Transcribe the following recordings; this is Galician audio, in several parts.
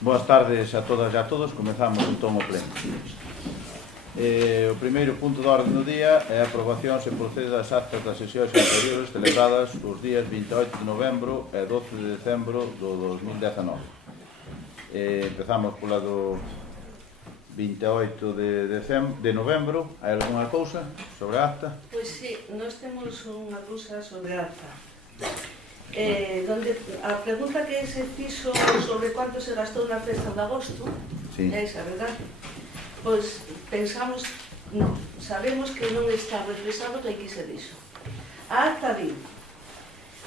Boas tardes a todas e a todos. Comezamos entón o pleno. O primeiro punto da orde do día é a aprobación se procede das actas das sesións anteriores celebradas os días 28 de novembro e 12 de decembro do 2019. Empezamos pola do 28 de novembro. Hai algunha cousa sobre a acta? Pois sí, nós temos unha cousa sobre a acta. Donde a pregunta que se fixo sobre cuánto se gastou na festa de agosto, sí. É esa, verdad? Pois pensamos, non, sabemos que non está reflexado que aquí se dixo. A acta di: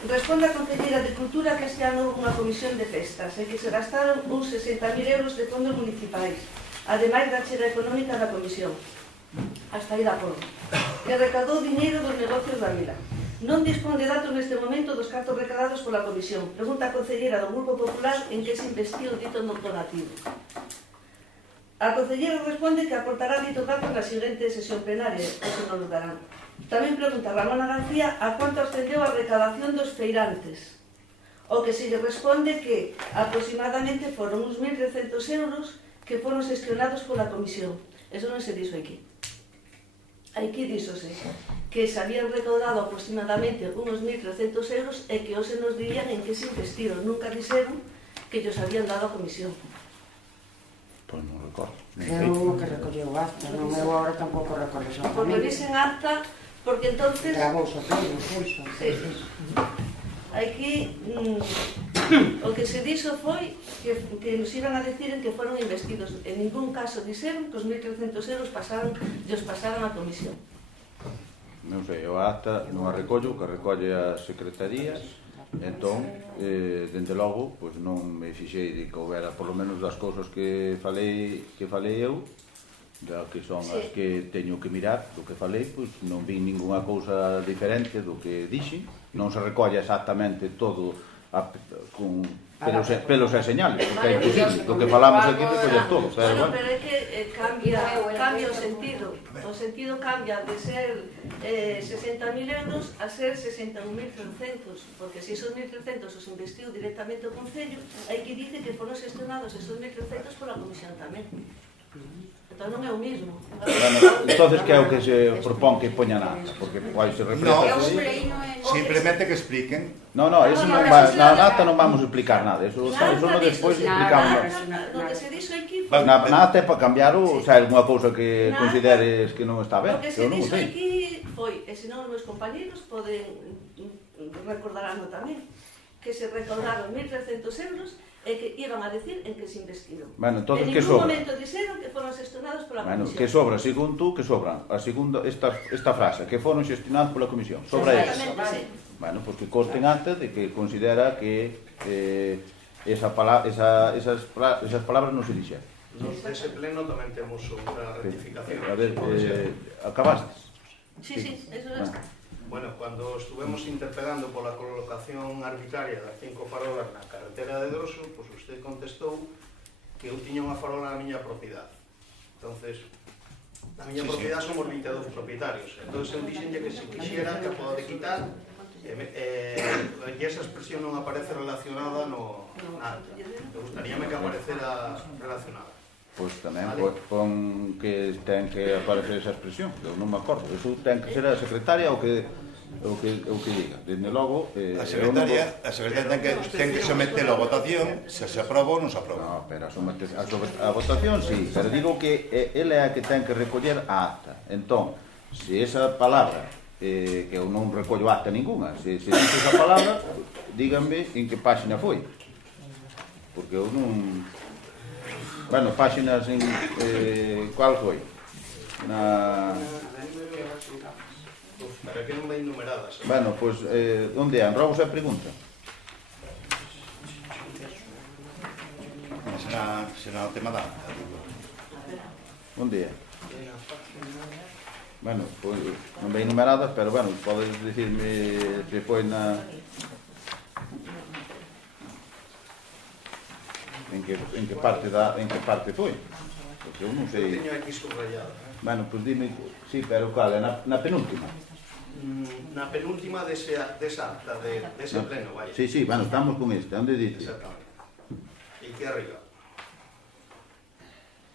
responde a Conselleira de Cultura que este ano houve unha comisión de festas e que se gastaron uns 60.000 euros de fondos municipais, ademais da chega económica da comisión. Hasta aí de acordo. Que recaudou diñeiro dos negocios da vila. Non dispón de datos neste momento dos cartos recadados pola comisión. Pregunta a conselleira do Grupo Popular en que se investiu dito donativo. A conselleira responde que aportará ditos datos na seguinte sesión plenaria, que se nos darán. Tamén pregunta Ramona García a cuánto ascendeu a recadación dos feirantes. O que se lle responde que aproximadamente foron uns 1.300 euros que foron xestionados pola comisión. Eso non se dixo aquí. Aquí díxose que se habían recaudado aproximadamente unos 1.300 euros e que hoxe nos dirían en que se investiron. Nunca dixeron que ellos habían dado a comisión. Pois non recordo. Eu que recolleu acta, non eu agora tampouco recordo Porque exactamente. dicen acta, porque entonces... Gravouse todo, pulso. Sí. Aquí o que se dixo foi que nos iban a decir en que foron investidos. En ningún caso dixeron que os 1.300 euros pasaron a comisión. Non sei, o acta non a recollo, que recolle as secretarías. Entón, dende logo, pois non me fixei de que houbera, por lo menos das cousas que falei eu, da que son as que teño que mirar, do que falei, pois non vi ninguna cousa diferente do que dixen. Non se recolle exactamente todo con pelos e señales, porque é imposible. Do que falamos aquí recolle todo. Bueno, pero é que cambia o sentido. O sentido cambia de ser 60.000 euros a ser 61.300, porque se esos 1.300 os investiu directamente o Concello, hai que dice que foron xestionados esos 1.300 pola Comisión tamén. Entón non é o mismo. Bueno, entonces que é o que se propón que poña na acta, porque vai se refleja. Simplemente que expliquen. No, eso non va, na acta non vamos a explicar nada, eso no despois explicamos. No que se dixo aquí Na acta é para cambiar o, se hai alguna cousa que consideres que non está ben, o que que se eu non o dixo sei. aquí foi, e senón os meus compañeros poden recordarano tamén, que se recaudaron 1.300 euros e que iban a decir en que se investiron. Bueno, entonces que en sobra? ningún momento dixeron que foron xestionados pola Bueno, comisión. que sobra, según tú, que sobra? A segunda, esta frase, que foron xestionados pola comisión. Sobra eso. Exactamente, sí. Bueno, pues que conste en acta de que considera que esas palabras non se dixeron. Nos dese pleno tamén temos outra rectificación. A ver, acabastes? Sí, eso está. Bueno, cuando estuvemos interpelando pola colocación arbitraria das 5 farolas na carretera de Droso, pois usted contestou que eu tiña unha farola na miña propiedade. Entonces, na miña propiedade somos 22 propietarios. Entonces eu dixenlle que se quixera que a pode quitar e esa expresión non aparece relacionada no acta. Me gustaríame que aparecera relacionada. Pois tamén pon que ten que aparecer esa expresión, eu non me acordo. Eso ten que ser a secretaria o que diga. Desde logo... A secretaria ten que sometelo a votación, se aproba ou non se aproba. No, pero a votación sí, pero digo que ela é a que ten que recoller a acta. Entón, se esa palabra, que eu non recollo acta ninguna, se dice esa palabra, díganme en que páxina foi. Porque eu non... Bueno, páxinas en... Cual foi? Pero que non vai numeradas. Bueno, pois, onde é? Robos a pregunta? Será o tema da acta. Onde é? Bueno, pois, non vai numeradas, pero, bueno, podes dicirme se foi na... En que parte foi? Porque eu non sei... Teño aquí subrayado. Bueno, pois dime... Sí, pero cal? É na penúltima? Na penúltima desa acta, dese pleno, vaya. Sí, bueno, estamos con esta. Onde dice? Exactamente. E aquí arriba.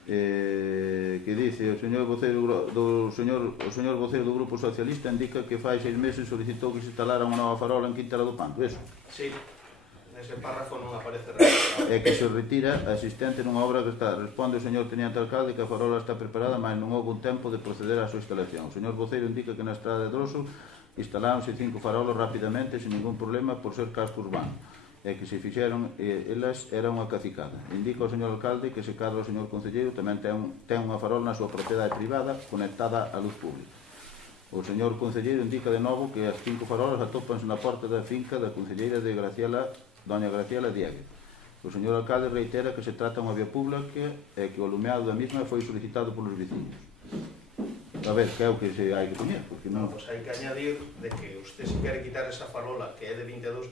que dice o señor voceiro do Grupo Socialista indica que fai 6 meses solicitou que se instalara unha nova farola en Quintela do Panto, eso? Sí, nese párrafo non aparece registrado. É que se retira asistente nunha obra que está. Responde o señor teniente alcalde que a farola está preparada, mas non houve un tempo de proceder á súa instalación. O señor voceiro indica que na estrada de Droso instaláronse 5 farolas rapidamente sin ningún problema por ser casco urbano, e que se fixeron elas era unha cacicada. Indica o señor alcalde que se cadra o señor concelleiro tamén ten unha farola na súa propiedade privada conectada á luz pública. O señor concelleiro indica de novo que as 5 farolas atópanse na porta da finca da concelleira de doña Graciela Diegue. O señor alcalde reitera que se trata unha vía pública e que o alumeado da mesma foi solicitado polos veciños. A ver, que é o que se hai que poñer, porque non... Pois hai que añadir de que usted se quere quitar esa farola que é de 22,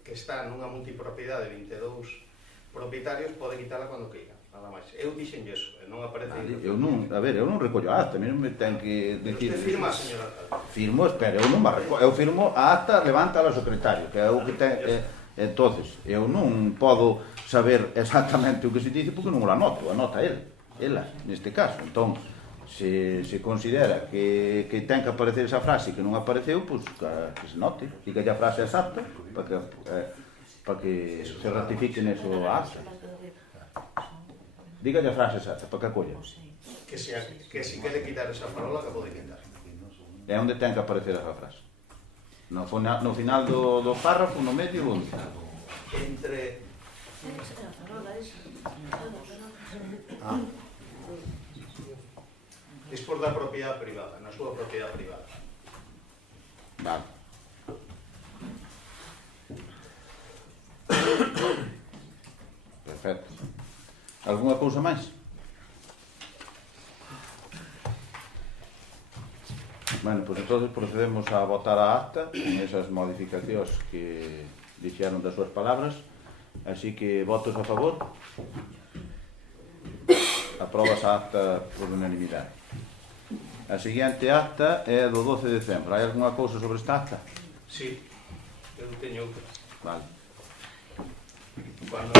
que está nunha multipropiedade de 22 propietarios, pode quitarla cando queira, nada máis. Eu dixen eso, e non aparece... Eu non, a ver, eu non recollo a acta, a mí non me ten que decir... Usted firma, señor alcalde. Firmo, espera, eu non me recollo, eu firmo a acta, levanta ao secretario, que é o que ten... Entonces, eu non podo saber exactamente o que se dice porque non o anoto, anota ela, neste caso. Entón, se considera que ten que aparecer esa frase que non apareceu, pois que se note, diga a frase exacta para que se ratifique neso acta. Diga a frase exacta para que acolla. Que se quere quitar esa farola que pode quitar. É onde ten que aparecer esa frase. No final do párrafo, no medio, onde? Entre... Dispor da propiedade privada, na súa propiedade privada. Vale. Perfecto. Algunha cousa máis? Bueno, pois entonces procedemos a votar a acta con esas modificacións que dixeron das súas palabras. Así que votos a favor. Aprobas a acta por unanimidade. A seguinte acta é do 12 de decembro. Hai algunha cousa sobre esta acta? Sí, eu teño outra. Vale. Cuando...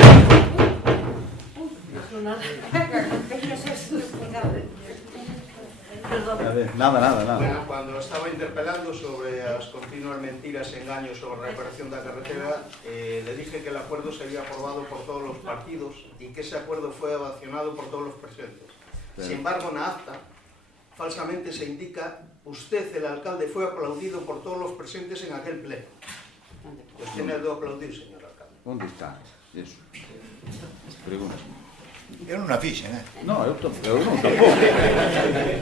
A ver, nada. Bueno, cuando estaba interpelando sobre as continuas mentiras e engaños sobre a reparación da carretera, le dije que el acuerdo sería aprobado por todos los partidos y que ese acuerdo fue ovacionado por todos los presentes. Sin embargo, na acta, falsamente se indica usted, el alcalde, fue aplaudido por todos los presentes en aquel pleno. Pues tiene de aplaudir, señor alcalde. Onde está? Eso. Pregunta. Eu non a fixen, No, eu non tampouco.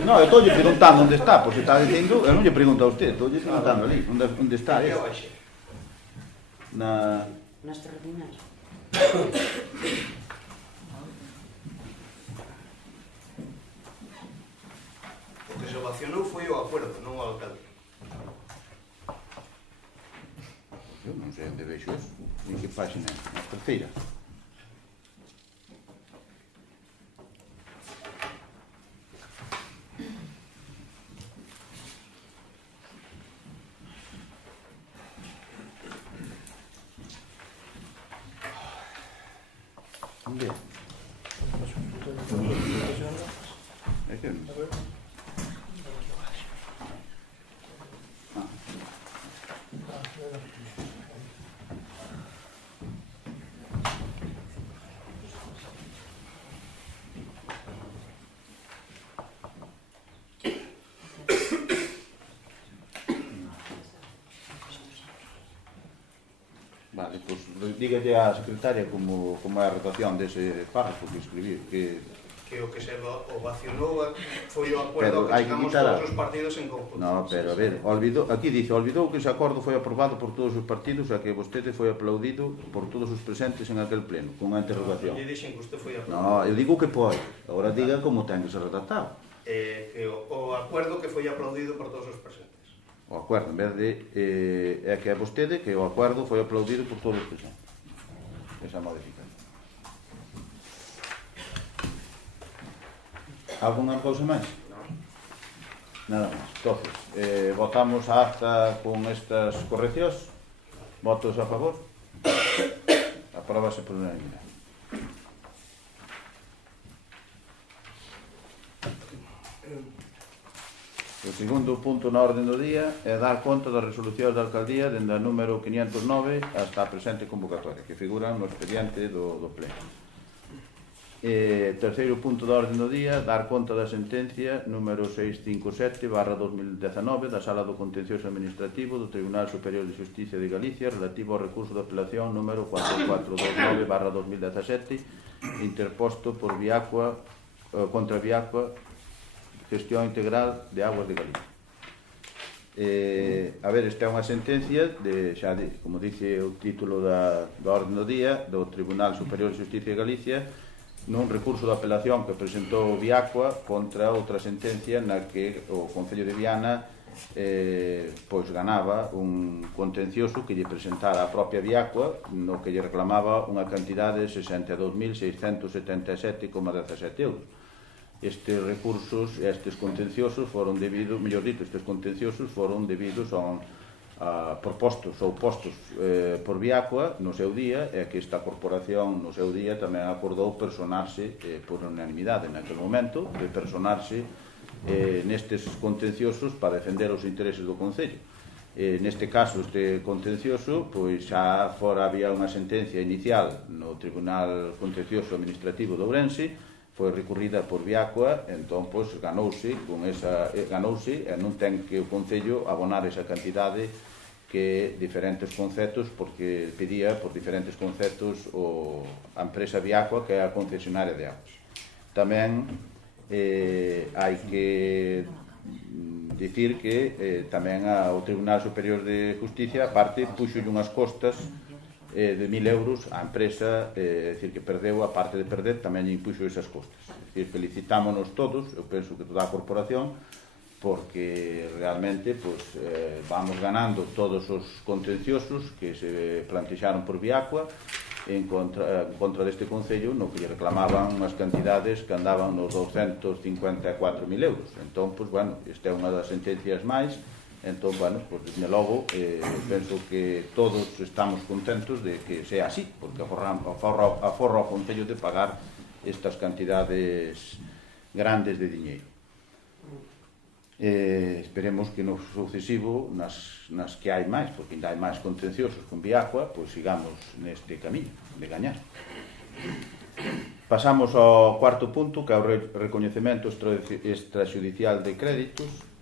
No, eu estou lle preguntando onde está, porque está dicindo, eu non lle pregunto a usted, estou lle preguntando ali, onde está eso. Na extraordinaria. O que se ovacionou foi o acuerdo, non o alcalde. Eu non sei onde vexo eso. En que página? Na terceira. Onde? É que non. Vale, pois dígalle á secretaria como é a redacción dese párrafo que escribí, que o que se ovacionou foi o acuerdo que chegamos todos os partidos en conjunto. No, pero a ver, aquí dice, olvidou que ese acordo foi aprobado por todos os partidos e que vostede foi aplaudido por todos os presentes en aquel pleno, con a interrogación. Non lle dixen que usted foi aplaudido. No, eu digo que pode, agora diga como ten que ser redactado. Que o acuerdo que foi aplaudido por todos os presentes. O acordo, en vez de é que é vostede que o acordo foi aplaudido por todos os presentes. Esa modificación. Alguna cousa máis? Nada máis. Entonces, votamos a acta con estas correccións. Votos a favor? Apróbase por unanimidade. O segundo punto na orden do día é dar conta das resolucións da alcaldía dende a número 509 hasta a presente convocatoria, que figuran no expediente do pleno. Terceiro punto da orden do día, dar conta da sentencia número 657/2019 da Sala do Contencioso Administrativo do Tribunal Superior de Xusticia de Galicia relativo ao recurso de apelación número 4429/2017 interposto por Viacua contra Viacua Gestión Integral de Aguas de Galicia. Esta é unha sentencia como dice o título da orden do día do Tribunal Superior de Xusticia de Galicia nun recurso de apelación que presentou Viacua contra outra sentencia na que o Concello de Viana ganaba un contencioso que lle presentara a propia Viacua no que lle reclamaba unha cantidade de 62.677,17 €. Estes recursos, estes contenciosos foron debidos, mellor dito, estes contenciosos foron debidos postos por Viacua no seu día, e que esta corporación no seu día tamén acordou personarse por unanimidade naquele momento, de personarse nestes contenciosos para defender os intereses do Concello. Neste caso, este contencioso, pois xa fora había unha sentencia inicial no Tribunal Contencioso Administrativo de Ourense, foi recurrida por Viacua, entón, pois, ganouse e non ten que o Concello abonar esa cantidade que diferentes conceptos, porque pedía por diferentes conceptos a empresa Viacua, que é a concesionaria de aguas. Tamén hai que dicir que tamén o Tribunal Superior de Justicia, aparte, puxolle unhas costas de 1.000 € a empresa, é dicir, que perdeu, a parte de perder, tamén lle impuxo esas costas. É dicir, felicitámonos todos, eu penso que toda a corporación, porque realmente vamos ganando todos os contenciosos que se plantexaron por Viacua en contra deste Concello, no que lle reclamaban unhas cantidades que andaban nos 254.000 €. Entón, esta é unha das sentencias máis. Entón, desde logo, penso que todos estamos contentos de que sea así, porque aforra ao Concello de pagar estas cantidades grandes de diñeiro. Esperemos que no sucesivo, nas que hai máis, porque ainda hai máis contenciosos con Viacua, sigamos neste camiño de gañar. Pasamos ao cuarto punto, que é o recoñecemento extrajudicial de créditos.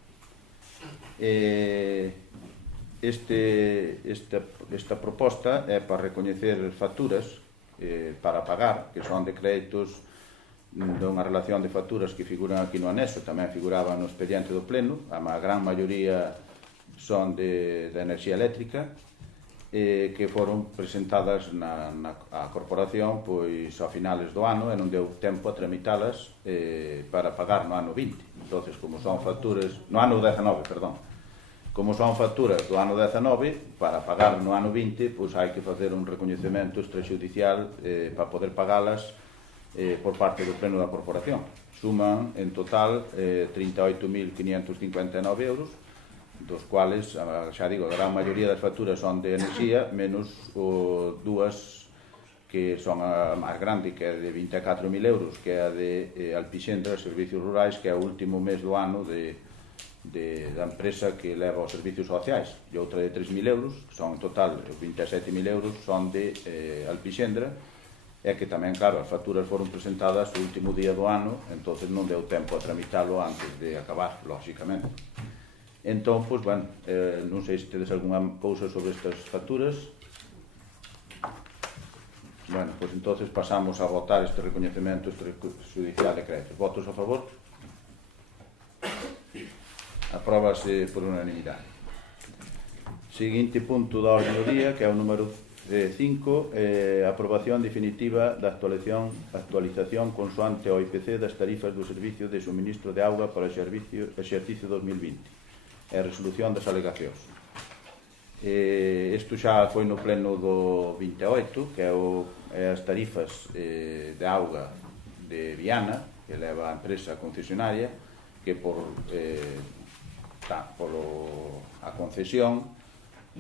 Esta proposta é para recoñecer facturas para pagar, que son de créditos dunha relación de facturas que figuran aquí no anexo, tamén figuraban no expediente do pleno. A gran maioría son de enerxía eléctrica, que foron presentadas á corporación a finales do ano, e non deu tempo a tramitalas para pagar no ano 20. Entón, como son facturas no ano 19, perdón, como son facturas do ano 19, para pagar no ano 20, hai que facer un recoñecemento extrajudicial para poder pagalas por parte do pleno da corporación. Suman en total 38.559 €, dos cuales, xa digo, a gran maioría das facturas son de enerxía, menos dúas que son a máis grande, que é de 24.000 €, que é a de Alpixendra, Servicios Rurais, que é o último mes do ano da empresa que leva os servicios sociais, e outra de 3.000 €, que son en total 27.000 € son de Alpixendra, e que tamén, claro, as facturas foron presentadas o último día do ano, entón non deu tempo a tramitalo antes de acabar, lóxicamente. Entón, non sei se tedes algunha cousa sobre estas facturas. Entón pasamos a votar este recoñecemento extrajudicial de créditos. Votos a favor? Apróbase por unanimidade. Seguinte punto da orde do día, que é o número 5, aprobación definitiva da actualización consoante ao IPC das tarifas do Servicio de Suministro de Auga para o exercicio 2020 e a resolución das alegacións. Isto xa foi no pleno do 28, que é as tarifas de auga de Viana, que leva a empresa concesionaria, que por a concesión,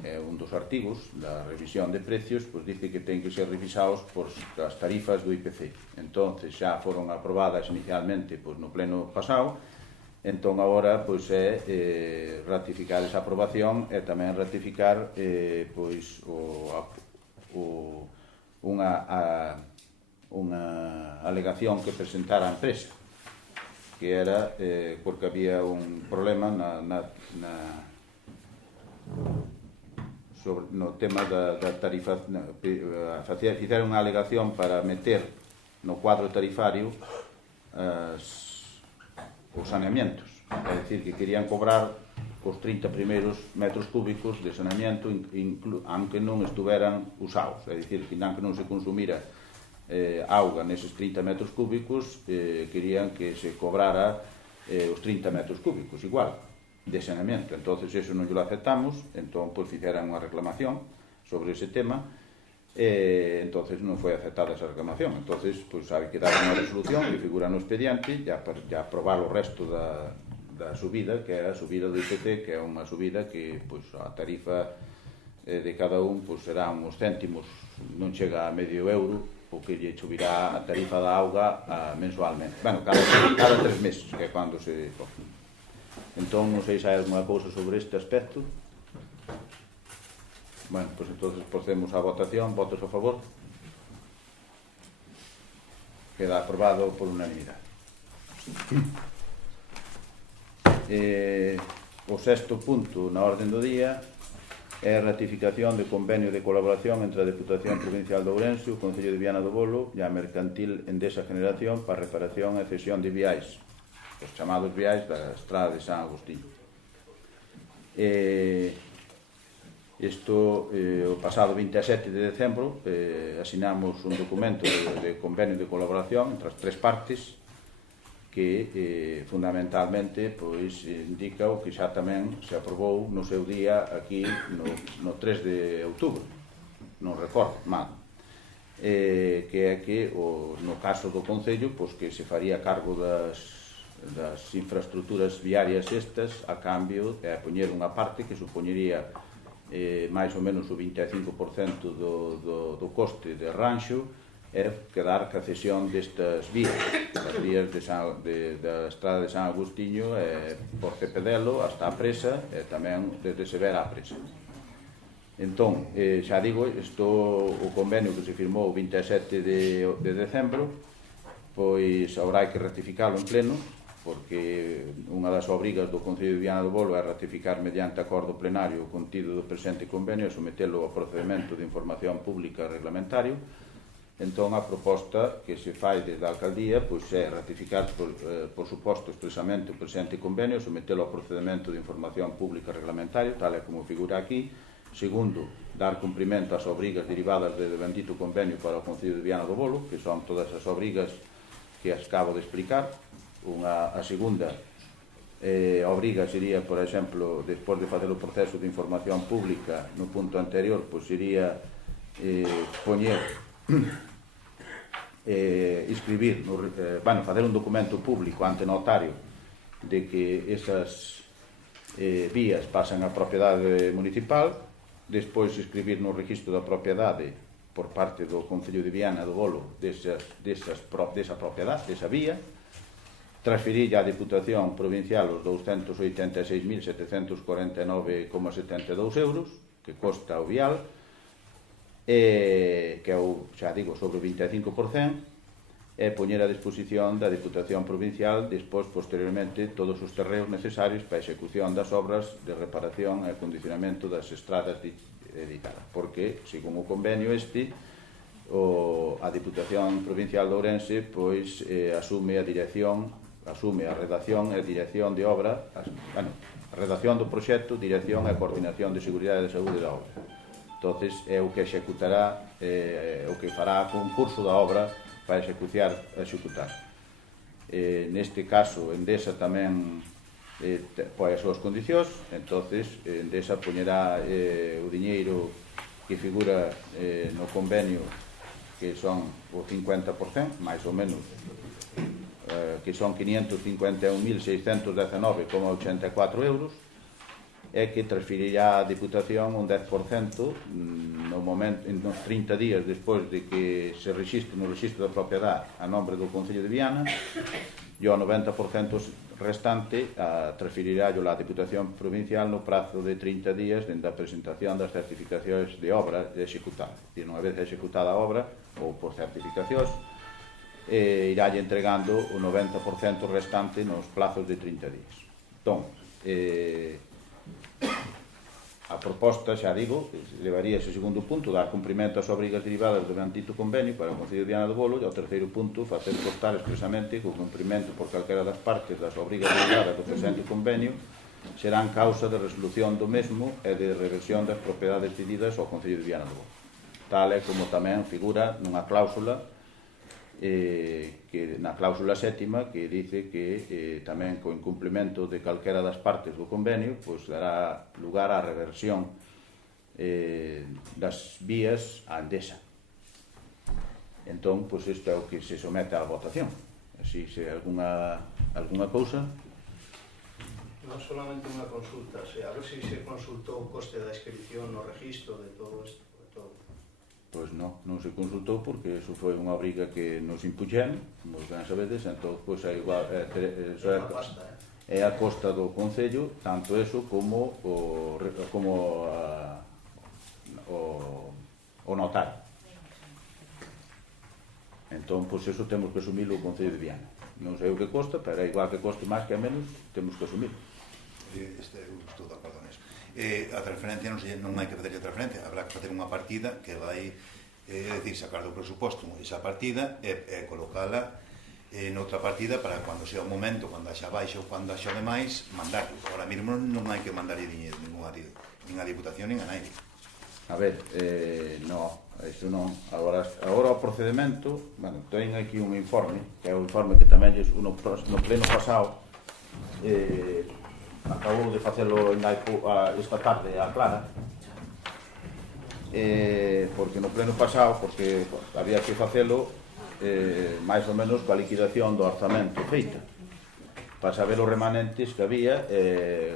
un dos artigos da revisión de precios, dice que ten que ser revisados por as tarifas do IPC. Entón, xa foron aprobadas inicialmente no pleno pasado, Entón, agora, pois, é ratificar esa aprobación e tamén ratificar pois, unha alegación que presentara a empresa, que era porque había un problema no tema da tarifa. Fixeron unha alegación para meter no cuadro tarifario os saneamientos, é dicir, que querían cobrar os 30 primeiros metros cúbicos de saneamiento aunque non estuveran usados, é dicir, que aunque non se consumira auga neses 30 metros cúbicos, querían que se cobrara os 30 metros cúbicos igual de saneamiento. Entonces eso non lo aceptamos, entón pois fixeran unha reclamación sobre ese tema, entonces non foi aceptada esa reclamación. Entonces pois hai que dar unha resolución que figura no expediente e aprobar o resto da subida, que é a subida do IPC, que é unha subida que pois a tarifa de cada un pois será uns céntimos, non chega a medio euro o que lle subirá a tarifa da auga mensualmente. Bueno, cada 3 meses, que é cando se coge. Entón, non sei se hai alguna cousa sobre este aspecto. Bueno, pois entonces procedemos á votación. Votos a favor? Queda aprobado por unanimidade. O sexto punto na orden do día é a ratificación de convenio de colaboración entre a Deputación Provincial de Ourense, o Concello de Viana do Bolo e a Mercantil Endesa Generación para reparación e cesión de viais, os chamados viais da Estrada de San Agustín. O pasado 27 de decembro asinamos un documento de convenio de colaboración entre as tres partes que fundamentalmente pois indica o que xa tamén se aprobou no seu día aquí no 3 de outubro, non recordo mal, que é que no caso do Concello pois que se faría cargo das infraestructuras viarias estas a cambio de poñer unha parte que supoñería máis ou menos o 25% do coste de ranxo é quedar ca cesión destas vías, as vías da Estrada de San Agustín por Cepedelo hasta a presa e tamén desde Severa a presa. Entón, xa digo, o convenio que se firmou o 27 de decembro, pois agora hai que ratificalo en pleno, porque unha das obrigas do Concello de Viana do Bolo é ratificar mediante acordo plenario o contido do presente convenio e sometelo ao procedimento de información pública reglamentario. Entón, a proposta que se fai desde a alcaldía pois é ratificar, por suposto, expresamente o presente convenio, sometelo ao procedimento de información pública reglamentario, tal e como figura aquí. Segundo, dar cumprimento ás obrigas derivadas do bendito convenio para o Concello de Viana do Bolo, que son todas as obrigas que as acabo de explicar. A segunda obriga sería, por exemplo, despois de facer o proceso de información pública no punto anterior, pois sería poñer inscribir, facer un documento público ante notario de que esas vías pasan a propiedade municipal, despois escribir no registro da propiedade por parte do Concello de Viana do Bolo desa propiedade, desa vía, transferir á Diputación Provincial os 286.749,72 euros que costa o vial, que é xa digo, sobre o 25%, e poñer a disposición da Diputación Provincial despois, posteriormente, todos os terreos necesarios para a execución das obras de reparación e acondicionamento das estradas dedicadas, porque, segundo o convenio a Diputación Provincial de Ourense pois asume a redacción e a dirección de obra, a redacción do proxecto, dirección e coordinación de seguridade e de saúde da obra. Entonces é o que executará, o que fará concurso da obra para executar. Neste caso, Endesa tamén põe as súas condicións, entonces Endesa poñerá o diñeiro que figura no convenio, que son o 50%, máis ou menos, que son 551.619,84 euros, é que transferirá a Diputación un 10% nos 30 días despois de que se registre no registro da propiedade a nombre do Concello de Viana, e o 90% restante transferirá a Diputación Provincial no prazo de 30 días dende a presentación das certificacións de obra executada. E unha vez executada a obra, ou por certificacións, irálle entregando o 90% restante nos plazos de 30 días. Entón, a proposta, xa digo, levaría ese segundo punto, dar cumprimento ás obrigas derivadas do bendito convenio para o Concello de Viana do Bolo, e ao terceiro punto, facer constar expresamente que o cumprimento por calquera das partes das obrigas derivadas do presente convenio serán causa de resolución do mesmo e de reversión das propiedades cedidas ao Concello de Viana do Bolo. Tal é como tamén figura nunha cláusula que na cláusula sétima que dice que tamén co incumplimento de calquera das partes do convenio pois dará lugar á reversión das vías á Endesa. Entón, pois isto é o que se somete á votación. Así, se alguna cousa. Non solamente unha consulta, a ver se se consultou o coste da inscripción no registro de todo isto, de todo. Pois non se consultou porque eso foi unha obriga que nos impuxeron, como ben sabedes, entón pois é igual, é a costa do Concello, tanto eso como o notario. Entón, pois eso temos que asumilo o Concello de Viana. Non sei o que costa, pero é igual que coste máis que a menos, temos que asumilo. Estou de acordo neso. A transferencia non hai que fazer a transferencia, habrá que facer unha partida que vai, decir, sacar do presuposto esa partida e colocala noutra partida para cando sea o momento, cando haxa baixa ou cando haxa demais, mandarlo. Ahora mesmo non hai que mandar dinheiro nin a Diputación nin a nadie. A ver, non, isto non. Agora o procedimento, bueno, ten aquí un informe, que é o informe que tamén no pleno pasado acabou de facelo esta tarde a Clara, porque no pleno pasado, porque había que facelo máis ou menos coa liquidación do orzamento feita, para saber os remanentes que había.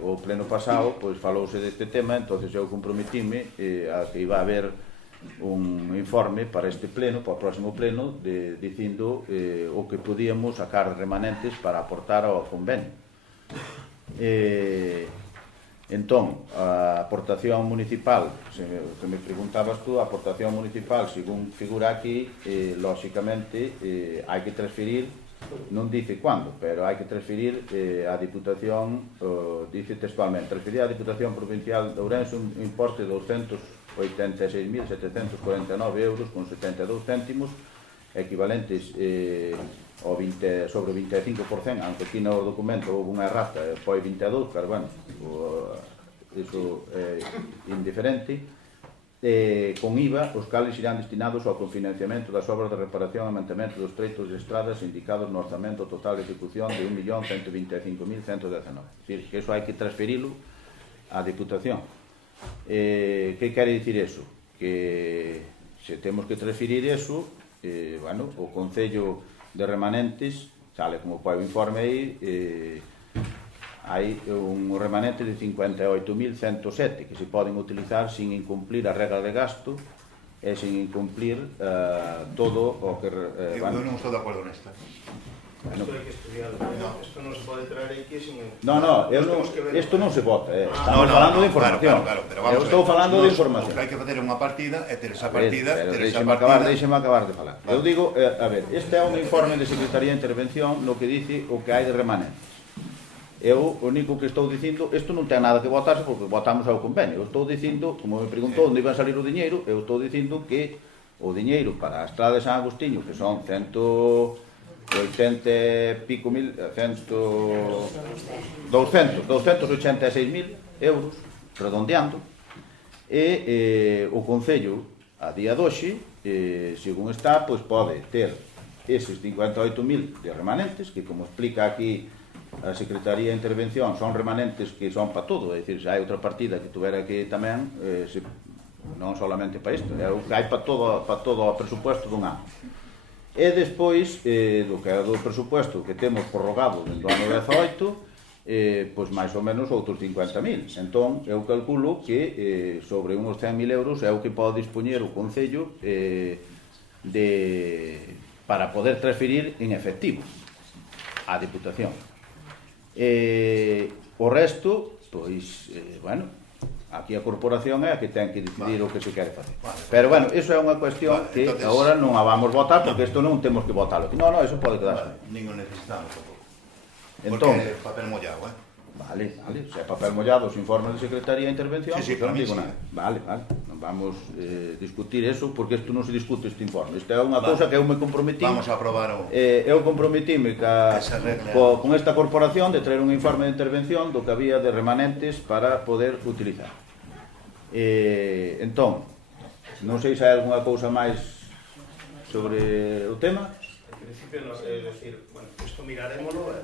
O pleno pasado pois falouse deste tema, entonces eu comprometime a que iba a haber un informe para este pleno, para o próximo pleno, dicindo o que podíamos sacar remanentes para aportar ao convenio. Entón, a aportación municipal, se me preguntabas tú, a aportación municipal, según figura aquí, lóxicamente hai que transferir, non dice cuándo, pero hai que transferir a Diputación, dice textualmente, transferir a Diputación Provincial de Ourense un importe de 286.749 euros con 72 céntimos, equivalentes sobre o 25%, aunque aquí no documento houve unha errata, foi 22, pero bueno, iso é indiferente, con IVA, os cales irán destinados ao confinanciamento das obras de reparación e mantemento dos treitos de estradas indicados no orzamento total de ejecución de 1.125.119. É dicir, que iso hai que transferilo á Diputación. Que quere dicir eso? Que se temos que transferir eso, bueno, o Concello de remanentes, sale como pode o informe aí, hai un remanente de 58.107 que se poden utilizar sin incumplir a regra de gasto e sin incumplir todo o que... Eu non estou de acordo nesta. Isto hai que estudiarlo, isto non se pode traer aquí sin... Isto non se vota, estamos falando de información. Eu estou falando de información. Hai que fazer unha partida e ter esa partida... Deixeme acabar de falar. Eu digo, a ver, este é un informe de Secretaría de Intervención no que dice o que hai de remanentes. Eu, o único que estou dicindo, isto non ten nada que votarse porque votamos ao convenio. Eu estou dicindo, como me preguntou onde iba a salir o diñeiro, eu estou dicindo que o diñeiro para a estrada de San Agustín, que son 286.000 euros, redondeando, e o Concello, a día de hoxe, según está, pois pode ter eses 58.000 de remanentes, que como explica aquí a Secretaría de Intervención, son remanentes que son para todo, é dicir, se hai outra partida que tuvera que tamén, non solamente para isto, é o que hai para todo o presupuesto dun ano. E despois, do que é do presupuesto que temos prorrogado do ano 18, pois máis ou menos outros 50.000. Entón, eu calculo que sobre uns 100.000 euros é o que pode dispoñer o Concello para poder transferir en efectivo á Diputación. O resto, pois, bueno, aquí a corporación é a que ten que decidir o que se quere facer. Pero, bueno, iso é unha cuestión que agora non a vamos votar, porque isto non temos que votalo. Non, iso pode quedarse. Nin o necesitamos tampouco. Entón, Porque é papel mollado, Vale, se é papel mollado os informes de Secretaría de Intervención, Sí, non para mí digo sí. nada. Vale, non vamos discutir eso, porque isto non se discute este informe. Isto é unha cousa que eu me comprometí. Vamos a aprobar o... Eu comprometíme con esta corporación de traer un informe de intervención do que había de remanentes para poder utilizar. Entón, non sei se hai algunha cousa máis sobre o tema. En principio, é dicir, bueno, isto miraremoslo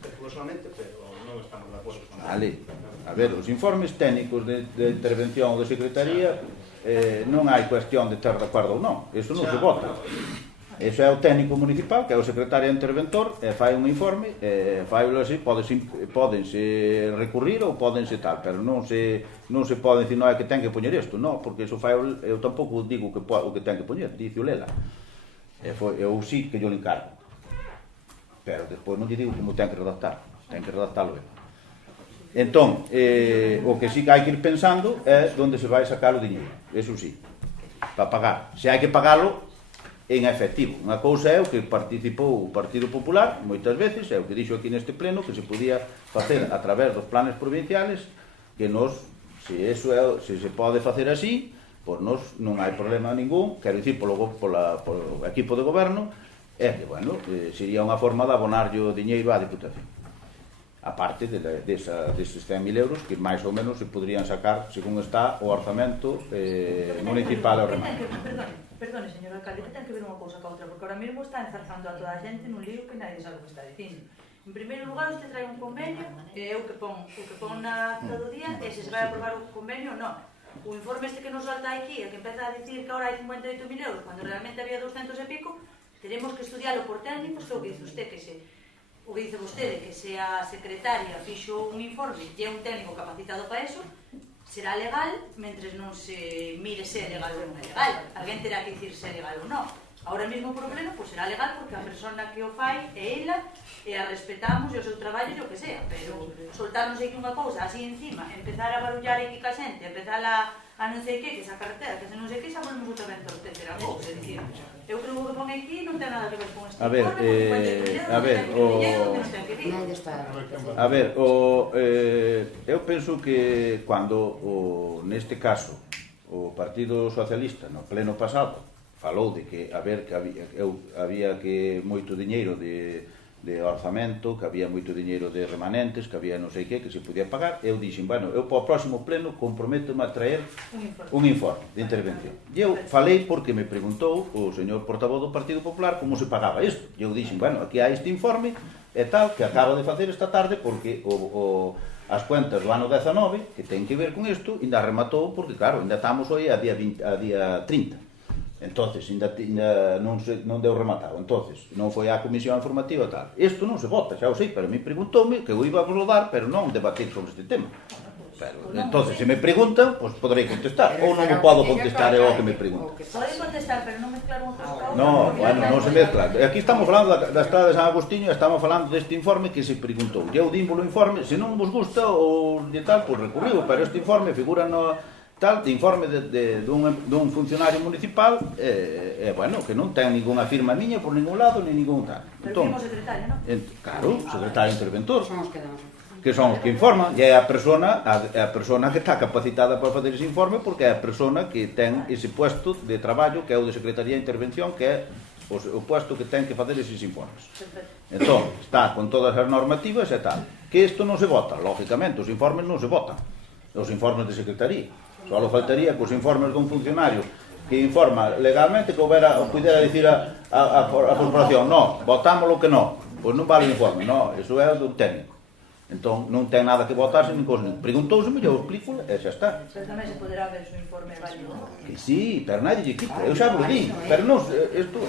respetuosamente, pero non estamos de acordo con Vale, a ver, os informes técnicos de intervención de Secretaría non hai cuestión de estar de acordo ou non, iso non se vota. Iso é o técnico municipal, que é o secretario interventor, e fai un informe, failo así, podense recurrir ou podense tal, pero non se pode dicir, non é que ten que poñer isto, non, porque iso fai, eu tampouco digo o que ten que poñer, dice o Lela. Eu sí que yo le encargo. Pero despois non lle digo como ten que redactar, ten que redactalo eu. Entón, o que sí que hai que ir pensando é onde se vai sacar o diñeiro, eso sí, para pagar. Se hai que pagalo en efectivo. Unha cousa é o que participou o Partido Popular, moitas veces, é o que dixo aquí neste pleno, que se podía facer a través dos planes provinciales, que nos, se se pode facer así, pois nos non hai problema ningún, quero dicir, polo equipo de goberno, é que, bueno, sería unha forma de abonarlle o diñeiro á Diputación. A parte destes 100.000 euros que máis ou menos se podrían sacar según está o orzamento municipal ao remate. Perdone, señor alcalde, que ten que ver unha cousa ca outra, porque ahora mesmo está enzarzando a toda a xente nun lío que nadie sabe o que está dicindo. En primeiro lugar, usted trae un convenio, que é o que pon na acta do día, e se vai aprobar o convenio, non. O informe este que nos salta aquí, que empeza a dicir que ahora hai 58.000 euros, cando realmente había 200 e pico, teremos que estudiarlo por técnicos, que o que dice usted, o que dice vostede, que se a secretaria fixo un informe e é un técnico capacitado para eso, será legal, mentres non se mire se é legal ou non é legal. Alguén terá que dicir se é legal ou non. Ahora mesmo por pleno, pois será legal porque a persona que o fai é ela e a respetamos e o seu traballo e o que sea, pero soltarnos aquí unha cousa así encima, empezar a barullar aquí ca xente, empezar a non sei que esa carretera, que se non sei que, xa volvemos outra vez torcer a cousa, é dicir, eu creo que o que pon aquí non ten nada que ver con este informe, eu penso que cando, neste caso, o Partido Socialista, no pleno pasado, falou de que había que moito diñeiro de orzamento, que había moito diñeiro de remanentes, que había non sei que se podía pagar, eu dixen, bueno, eu para o próximo pleno comprometo-me a traer un informe de intervención. E eu falei porque me preguntou o señor portavoz do Partido Popular como se pagaba isto. E eu dixen, bueno, aquí hai este informe e tal, que acabo de facer esta tarde porque as cuentas do ano 19, que ten que ver con isto, ainda rematou, porque claro, ainda estamos hoy a día 30. Entonces, ainda non deu rematado. Entonces, non foi á comisión informativa tal. Isto non se vota, xa o sei, pero me preguntoume que eu iba a dar, pero non debatir sobre este tema. Pero, entonces, se me preguntan, pues podrei contestar. Ou non me podo contestar é o que me preguntan. Pode contestar, pero non mezclar unha cousa ca outra. No, bueno, non se mezcla. Aquí estamos falando da estrada de San Agustín e estamos falando deste informe que se preguntou. E eu dímbolo informe, se non vos gusta ou de tal, pues recurriu, pero este informe figura no tal, de informe dun funcionario municipal, bueno, que non ten ninguna firma miña por ningún lado, ni ningún tal. Pero como secretario, non? Claro, secretario interventor. Son os que damos. Que son os que informan, e é a persona que está capacitada para fazer ese informe, porque é a persona que ten ese puesto de traballo, que é o de Secretaría de Intervención, que é o puesto que ten que facer eses informes. Entón, está con todas as normativas e tal. Que isto non se vota, lógicamente, os informes non se votan. Os informes de Secretaría. Só faltaría que os informes dun funcionario que informa legalmente que pudera dicir a corporación, no, votámoslo que no, pois non vale o informe, no, iso é do técnico. Entón, non ten nada que votarse, nin cousa. Preguntouseme, eu explico e xa está. Pero tamén se poderá ver o informe válido, non? Que sí, pero nadie lle quita, eu xa vos di. Pero non,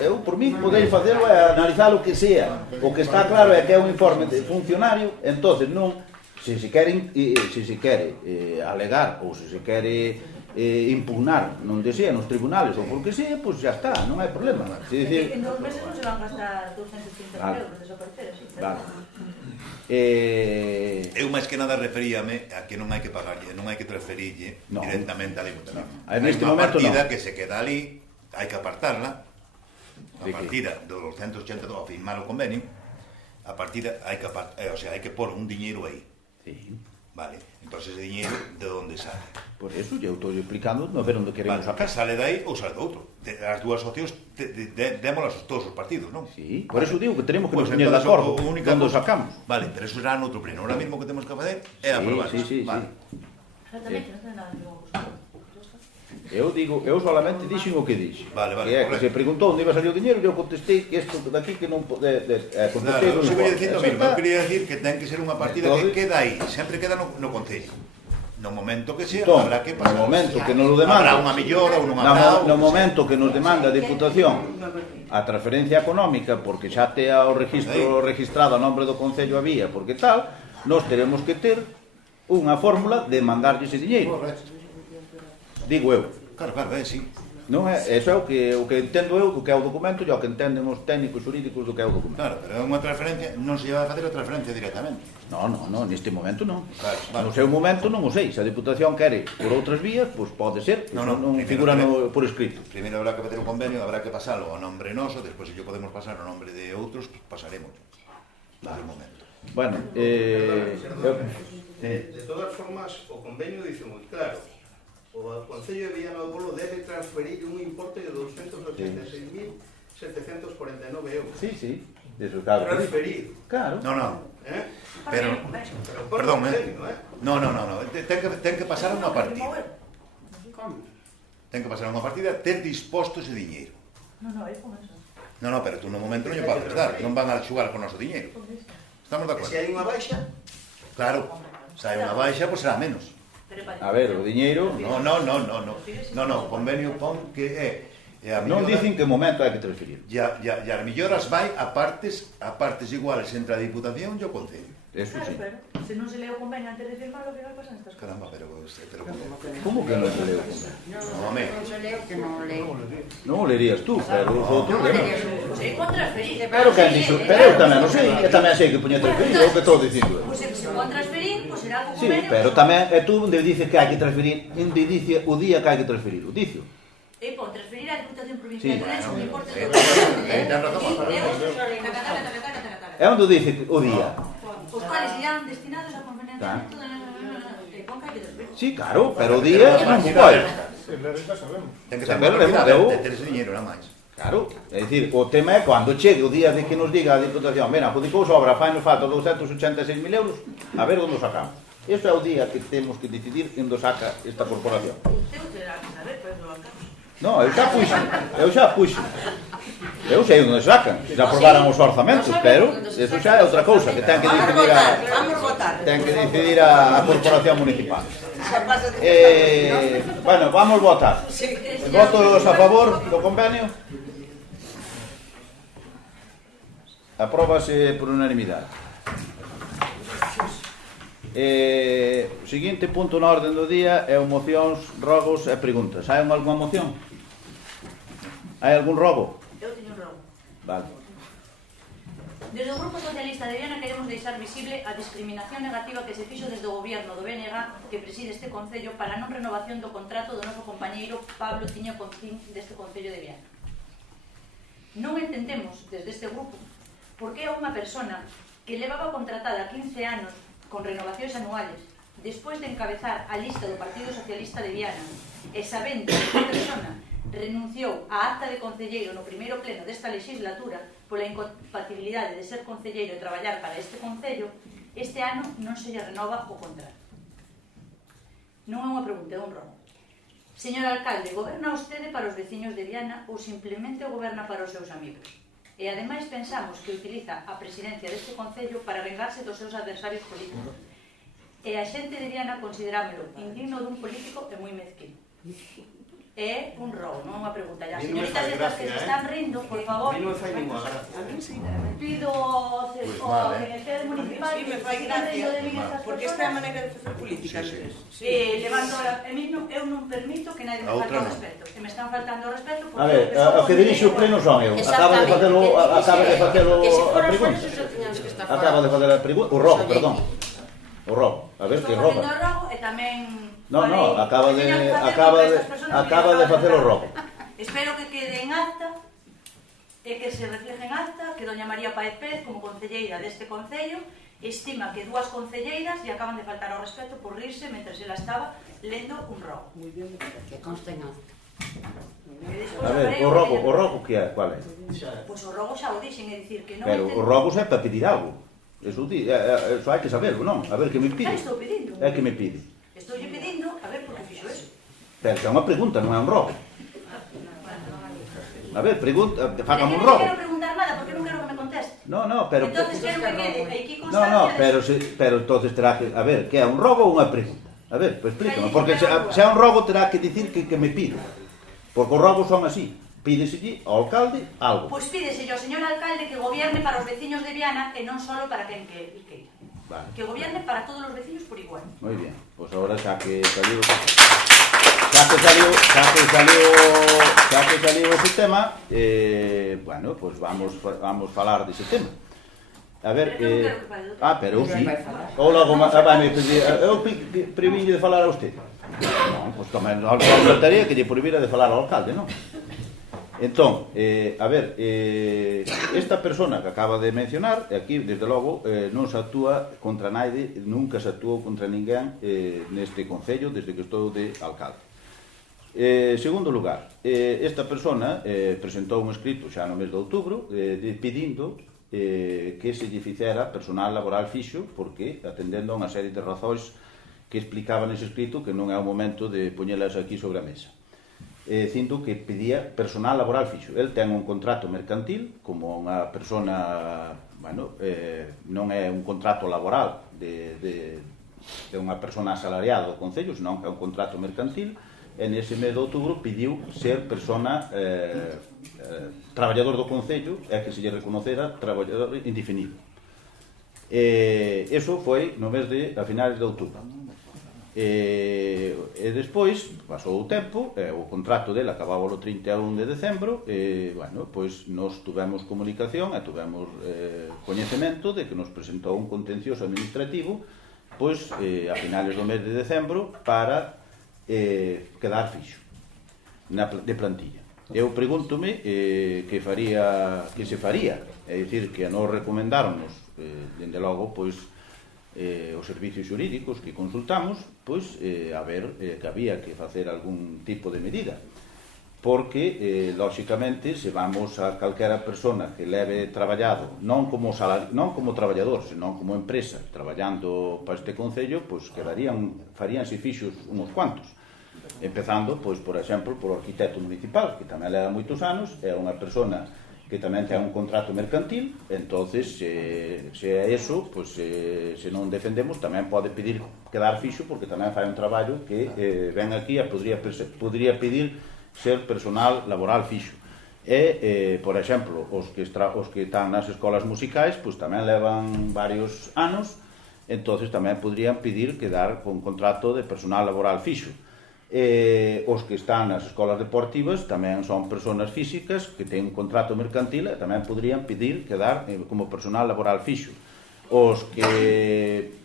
eu por mí podei facelo e analizar o que sea. O que está claro é que é un informe de funcionario, entonces non, se se quere alegar ou se se quere impugnar, non desea nos tribunales ou porque sea, pois xa está, non hai problema. En 2 meses non se van a gastar 250 euros desaparecer, así. Claro. Eu máis que nada referíame a que non hai que pagarlle, non hai que transferirlle directamente á Diputación. En este unha momento partida non. que se queda ali, hai que apartarla, a partida dos 282 a firmar o convenio, a partida hai que o sea, hai que pôr un diñeiro aí. Sí. Vale, entonces ese diñeiro de onde sale? Por eso, eu estou explicando, non ver onde queremos Vale, sacar. sale dai ou sale do outro. As dúas opcións démolas todos os partidos, non? Sí, por eso digo que tenemos que Pues nos poñer de entonces, acordo o único cando cosa- sacamos. Vale, pero eso será noutro pleno. Ahora mismo que temos que facer é aprobar. Sí. Vale. Exactamente, non ten nada que ver con vosotros. Eu solamente dixen o que dixen. Vale, Que é que correcto. se preguntou onde iba a salir o diñeiro, eu contestei que isto daqui que non contestei Claro, non eu importa. quería dicir o mismo. Eu quería dicir que ten que ser unha partida Entonces- que queda aí, sempre queda no Concello. No momento que sea, Entón, habrá que pasar. no momento que nos lo demanda, Habrá unha millora ou non habrá. no momento que nos demanda a Diputación a transferencia económica, porque xa tea o registro registrado a nombre do Concello a vía, porque tal, nós teremos que ter unha fórmula de mandarlle ese diñeiro. Digo eu. Claro, sí. Non é, eso é o que entendo eu do que é o documento e o que entenden os técnicos xurídicos do que é o documento. Claro, pero é unha transferencia, non se vai a facer a transferencia directamente. Non, neste momento non. Claro, vale. No seu momento non o sei. Se a Diputación quere por outras vías, pois pode ser, non figura por escrito. Primeiro habrá que facer un convenio, habrá que pasalo ao nombre noso, despois se yo podemos pasar ao nombre de outros, pues pasaremos. Desde o momento. Bueno, De todas formas, o convenio dice moi claro: o Concello de Viana do Bolo debe transferir un importe de 286.749 euros. sí, eso claro. Transferir. Claro. No. ¿Eh? Pero, por perdón, convenio, No. Ten que pasar a unha partida. Como? Ten que pasar a unha partida, ter disposto ese diñeiro. Non, é con eso. No, pero tú no momento non lle podes dar, non van a xugar con o noso diñeiro. Estamos de Que acordo? se hai unha baixa, Claro, se hai unha baixa, pois será menos. A ver, o diñeiro No, o convenio pon que é a non millora, dicen que momento hai que transferir. e as melloras vai a partes iguales entre a Diputación e o Concello. Eso Claro, sí. pero se non se lee o convenio antes de firmarlo, que vai pasar estas cosas? Caramba, pero Como que non se leu? home, Non se leo que non o leo. Non o lerías tú, pero os outros Non o lerías lerías. tú. Se pon transferir. Pero que dixo, pero eu tamén non sei, eu tamén sei que poña transferir, é o que estou dicindo. Pois se pon transferir, pois será co Sí, convenio. pero tamén é tú onde dices que hai que transferir, onde dice o día que hai que transferir, o dicio. E pon transferir á Diputación Sí, Provincial de Ourense un bueno, importe de É onde dice o día. os cuales irán destinados a conveniamiento e pon que hai que transferir. Sí, claro, pero o día non pode. ten que ter Saber, unha partida eu- de ter ese diñeiro, nada máis. Claro, é dicir, o tema é cando chegue o día de que nos diga a Diputación, mira, adjudicou obra, fai nos falta 286.000 euros, a ver onde o sacamos. Ese é o día que temos que decidir onde saca esta corporación. Usted terá que saber, pois lo bancamos. Non, eu xa puxo. Eu sei onde sacan, xa aprobaran os orzamentos, pero eso xa é outra cousa que ten que decidir Vamos votar. a corporación municipal. Bueno, vamos votar. Votos a favor do convenio. Apróbase por unanimidade. O seguinte punto na orden do día é o mocións, rogos e preguntas. Hai algunha moción? Hai algún rogo? Eu teño un rogo. Vale. Desde o Grupo Socialista de Viana queremos deixar visible a discriminación negativa que se fixo desde o goberno do BNG que preside este Concello para a non renovación do contrato do noso compañeiro Pablo Tiño Concín deste Concello de Viana. Non entendemos desde este grupo por que unha persona que levaba contratada 15 anos con renovacións anuales despois de encabezar a lista do Partido Socialista de Viana e sabendo que a persona renunciou á acta de concelleiro no primeiro pleno desta legislatura pola incompatibilidade de ser concelleiro e traballar para este concello, este ano non se lle renova o contrato. Non é unha pregunta, é un rogo. Señor alcalde, goberna vostede para os veciños de Viana ou simplemente goberna para os seus amigos? E ademais pensamos que utiliza a presidencia deste concello para vengarse dos seus adversarios políticos. E a xente de Viana considerámelo indigno dun político e moi mezquino. É un robo, non é unha pregunta. As señoritas estas que se están rindo, por favor, non fai ninguna gracia. pido ao CNC del municipio municipal, Sí, me fai gracia, porque esta é a maneira de facer política. levanto a mí eu non permito que nadie me falte o respeto. Se me están faltando o respeto porque A ver, o que dirixe o pleno son eu. Acaba de facelo Que se a foran pregunta. foros, eso tiñamos que estar Acaba de facer a pregunta. O robo, perdón. O robo. A ver, que estou roba. facendo o robo e tamén No, acaba de facer o robo. Espero que quede en acta e que se refleje en acta que doña María Páez Pérez, como concelleira deste concello, estima que dúas concelleiras lle acaban de faltar ao respeto por rirse mentre ela estaba lendo un robo. Que consta en acta. A ver, o robo que é? Qual é? Pois o robo xa o dixen, é dicir que non Pero o robo é para pedir algo. Eso hai que saberlo, non? A ver, que me pide? Xa estou pedindo. É que me pide. Estou lle pedindo, a ver por que fixo eso. Pero que é unha pregunta, non é un robo. A ver, pregunta, fágame un Non robo. quero preguntar nada porque non quero que me conteste. No, pero... Entonces quero que quede aquí No, constancia pero entonces terá que... A ver, que é un robo ou unha pregunta? A ver, pues explícame, porque se é un robo terá que dicir que me pide. Porque os robos son así. Pídeselle ao alcalde algo. Pois pídeselle ao señor alcalde que gobierne para os veciños de Viana e non só para quen que queira. Vale. Que gobierne para todos os vecinos por igual. Moi bien, pois agora xa que saliu ese tema, bueno, pois vamos falar dese tema. A ver, pero eu sí. Ou logo, eu prevínlle de falar a usted. Non, pois tamén, non faltaría que lle prohibira de falar ao alcalde, non? Entón, a ver, esta persona que acaba de mencionar, aquí, desde logo, non se actúa contra naide, nunca se actuou contra ninguén neste concello, desde que estou de alcalde. Segundo lugar, esta persona presentou un escrito xa no mes de outubro pedindo que se lle fixera personal laboral fixo, porque atendendo a unha serie de razóns que explicaba nese escrito que non é o momento de poñelas aquí sobre a mesa. Cinto que pedía personal laboral fixo. El ten un contrato mercantil como unha persona, bueno, non é un contrato laboral de unha persona asalariada do concello, senón que é un contrato mercantil, e nese mes de outubro pediu ser persona traballador do concello e que se lle reconocera traballador indefinido. Eso foi no mes a finales de outubro. E despois pasou o tempo, o contrato dele acababa o 31 de decembro e, bueno, pois nos tuvemos comunicación e tuvemos coñecemento de que nos presentou un contencioso administrativo pois a finales do mes de decembro para quedar fixo de plantilla. Eu pregúntome que se faría, é dicir, que nos recomendáronos dende logo, pois os servicios xurídicos que consultamos, pois a ver que había que facer algún tipo de medida, porque lóxicamente se vamos a calquera persona que leve traballado non como traballador, senón como empresa traballando para este concello, pois faríanse fixos uns cuantos, empezando, pois, por exemplo, por o arquitecto municipal, que tamén leva moitos anos, é unha persona que tamén ten un contrato mercantil, entonces se é eso, pois se non defendemos, tamén pode pedir quedar fixo, porque tamén fai un traballo que ven aquí e podría pedir ser personal laboral fixo. E, por exemplo, os que están nas escolas musicais, pois tamén levan varios anos, entonces tamén podrían pedir quedar con contrato de personal laboral fixo. Os que están nas escolas deportivas tamén son persoas físicas que ten un contrato mercantil e tamén podrían pedir quedar como personal laboral fixo. Os que,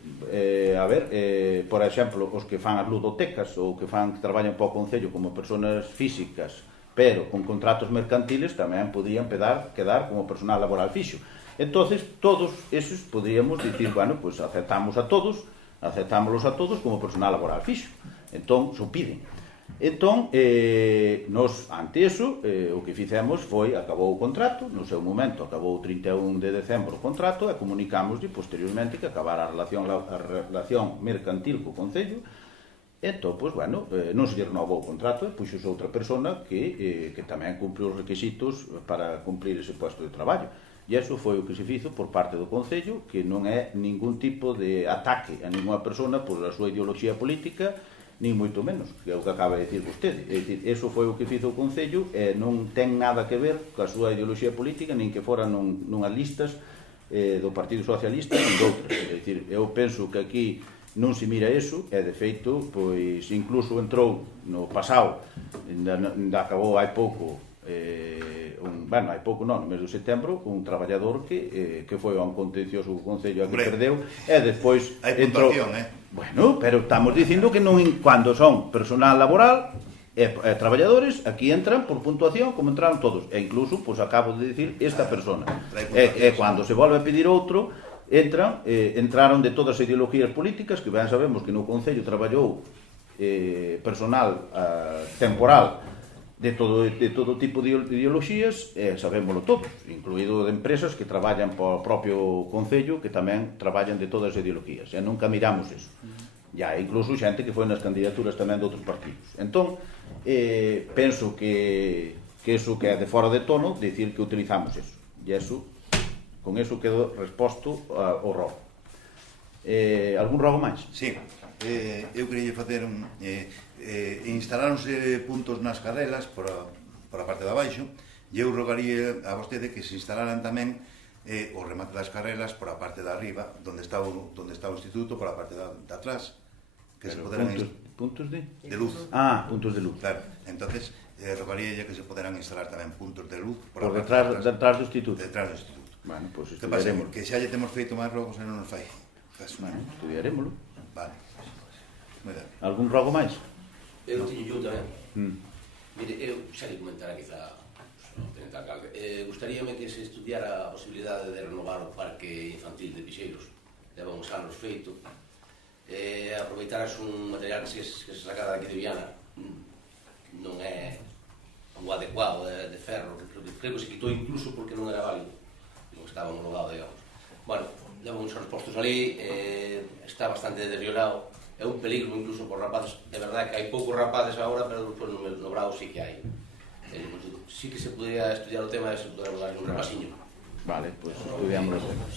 por exemplo, os que fan as ludotecas ou que traballan para o concello como persoas físicas pero con contratos mercantiles tamén podrían quedar como personal laboral fixo. Entonces, todos esos podríamos dicir, bueno, pois aceptámoslos a todos como personal laboral fixo. Entón, so piden. Entón, nos, ante eso, o que fixemos foi, acabou o contrato, no seu momento acabou o 31 de decembro o contrato, e comunicámoslle posteriormente que acabara a relación mercantil co concello. Entón, pois, bueno, non se lle renovou o contrato, e puxos outra persona que tamén cumpriu os requisitos para cumprir ese puesto de traballo. E iso foi o que se fizo por parte do concello, que non é ningún tipo de ataque a ninguna persona por a súa ideoloxía política, nin moito menos, que é o que acaba de dicir vostede. É dicir, eso foi o que fizo o Concello e non ten nada que ver coa súa ideoloxía política, nin que fora nunhas listas do Partido Socialista e doutras. É dicir, eu penso que aquí non se mira eso, e de feito, pois, incluso entrou no pasado, ainda acabou hai pouco, hai pouco non, no mes de setembro, un traballador que foi a un contencioso concello a que perdeu, e despois entrou... Bueno, pero estamos dicindo que non, cando son personal laboral e traballadores, aquí entran por puntuación como entraron todos, e incluso, pois acabo de dicir, esta persona. E cando se volve a pedir outro, entraron de todas as ideologías políticas, que ben sabemos que no Concello traballou personal temporal de todo tipo de ideoloxías, sabémoslo todos, incluído de empresas que traballan para o propio Concello, que tamén traballan de todas as ideologías, e nunca miramos eso. Ya, incluso xente que foi nas candidaturas tamén de outros partidos. Entón, penso que eso que é de fora de tono, dicir que utilizamos eso. E eso, con eso quedo resposto ao rogo. Algún rogo máis? Sí, eu queria facer instalaronse puntos nas carrelas por a parte de abaixo, e eu rogaría a vostede que se instalaran tamén o remate das carrelas por a parte de arriba, onde está o instituto, por a parte de atrás, que se poderan... Puntos de luz. Ah, puntos de luz. Claro, entonces rogaría que se poderan instalar tamén puntos de luz por detrás do instituto. Detrás do instituto. Bueno, pois estudiaremos. Que xa lle temos feito máis rogos e non nos fai. Bueno, estudiarémoslo. Vale. Algún rogo máis? Eu tiño tamén. Mire, eu xa lle comentara quizá o tenente alcalde. Gustaríame que se estudiara a posibilidade de renovar o parque infantil de Pixeiros. Leva uns anos feito. Aproveitaras un material que se sacara aquí de Viana. Non é o adecuado de ferro. Creo que se quitou incluso porque non era válido. Non estaba homologado, digamos. Bueno, leva uns anos postos ali, está bastante deteriorado. É un peligro incluso por rapaces. É verdade que hai poucos rapaces agora, pero despois no Bravo sí que hai. Sí que se podría estudiar o tema e se podría dar un repasiño. Vale, pois estudiamos o tema.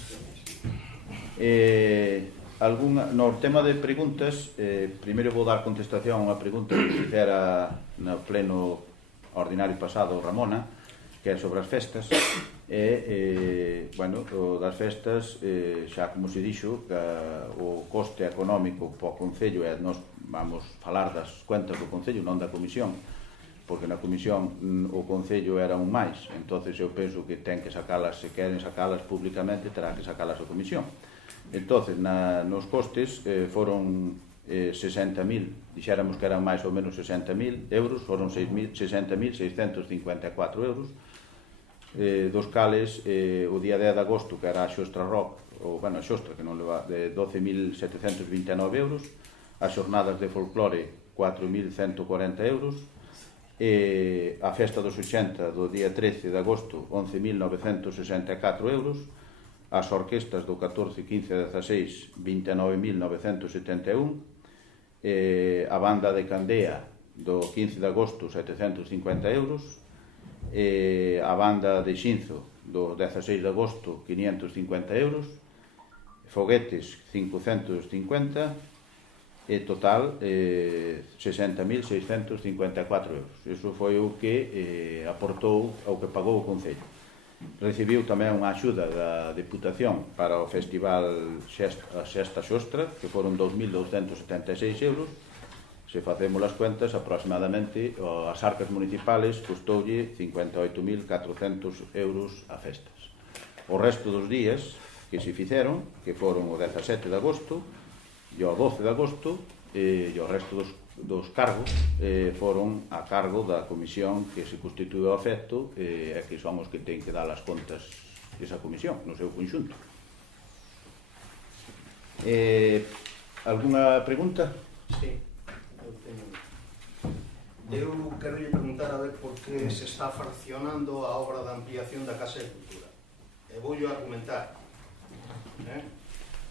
No tema de preguntas, primeiro vou dar contestación a unha pregunta que fixera no pleno ordinario pasado Ramona, que é sobre as festas. Bueno, o das festas, xa como se dixo, o coste económico para o Concello, e nós vamos falar das cuentas do Concello, non da Comisión, porque na Comisión o Concello era un máis, entonces eu penso que ten que sacalas, se queren sacalas públicamente, terá que sacalas a Comisión. Entonces, nos costes foron 60.000, dixéramos que eran máis ou menos 60.000 euros, foron 60.654 euros, dos cales o día 10 de agosto, que era a Xostra Rock, a Xostra, que non leva, de 12.729 euros, as xornadas de folclore 4.140 euros, a festa dos 80 do día 13 de agosto 11.964 euros, as orquestas do 14, 15 e 16 29.971, a banda de Candea do 15 de agosto 750 euros, a banda de Xinzo do 16 de agosto 550 euros, foguetes 550, e total 60.654 euros. Iso foi o que aportou, o que pagou o Concello. Recibiu tamén unha axuda da Deputación para o Festival Xesta Xostra, que foron 2.276 euros. Se facemos as cuentas, aproximadamente as arcas municipales custoulle 58.400 euros a festas. O resto dos días que se fixeron, que foron o 17 de agosto e o 12 de agosto, e o resto dos cargos foron a cargo da comisión que se constituiu ao efecto, e que son os que ten que dar as contas desa comisión, no seu conxunto. Alguna pregunta? Sí, eu teño. Eu quero lle preguntar a ver por que se está fraccionando a obra de ampliación da Casa de Cultura. E vou argumentar.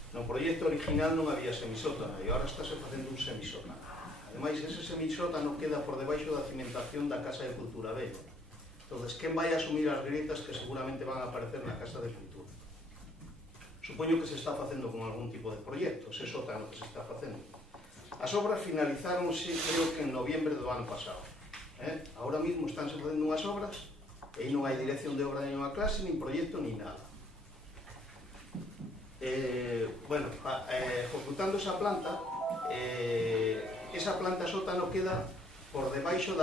No proxecto original non había semisótano e agora estáse facendo un semisótano. Ademais, ese semisótano queda por debaixo da cimentación da Casa de Cultura Vella. Entón, quen vai asumir as grietas que seguramente van a aparecer na Casa de Cultura? Supoño que se está facendo con algún tipo de proxecto, ese sótano que se está facendo. As obras finalizáronse, creo que en noviembre do ano pasado. Ahora mismo estánse facendo unhas obras e non hai dirección de obra de nenhuma clase, nin proxecto, nin nada. computando esa planta sótano queda por debaixo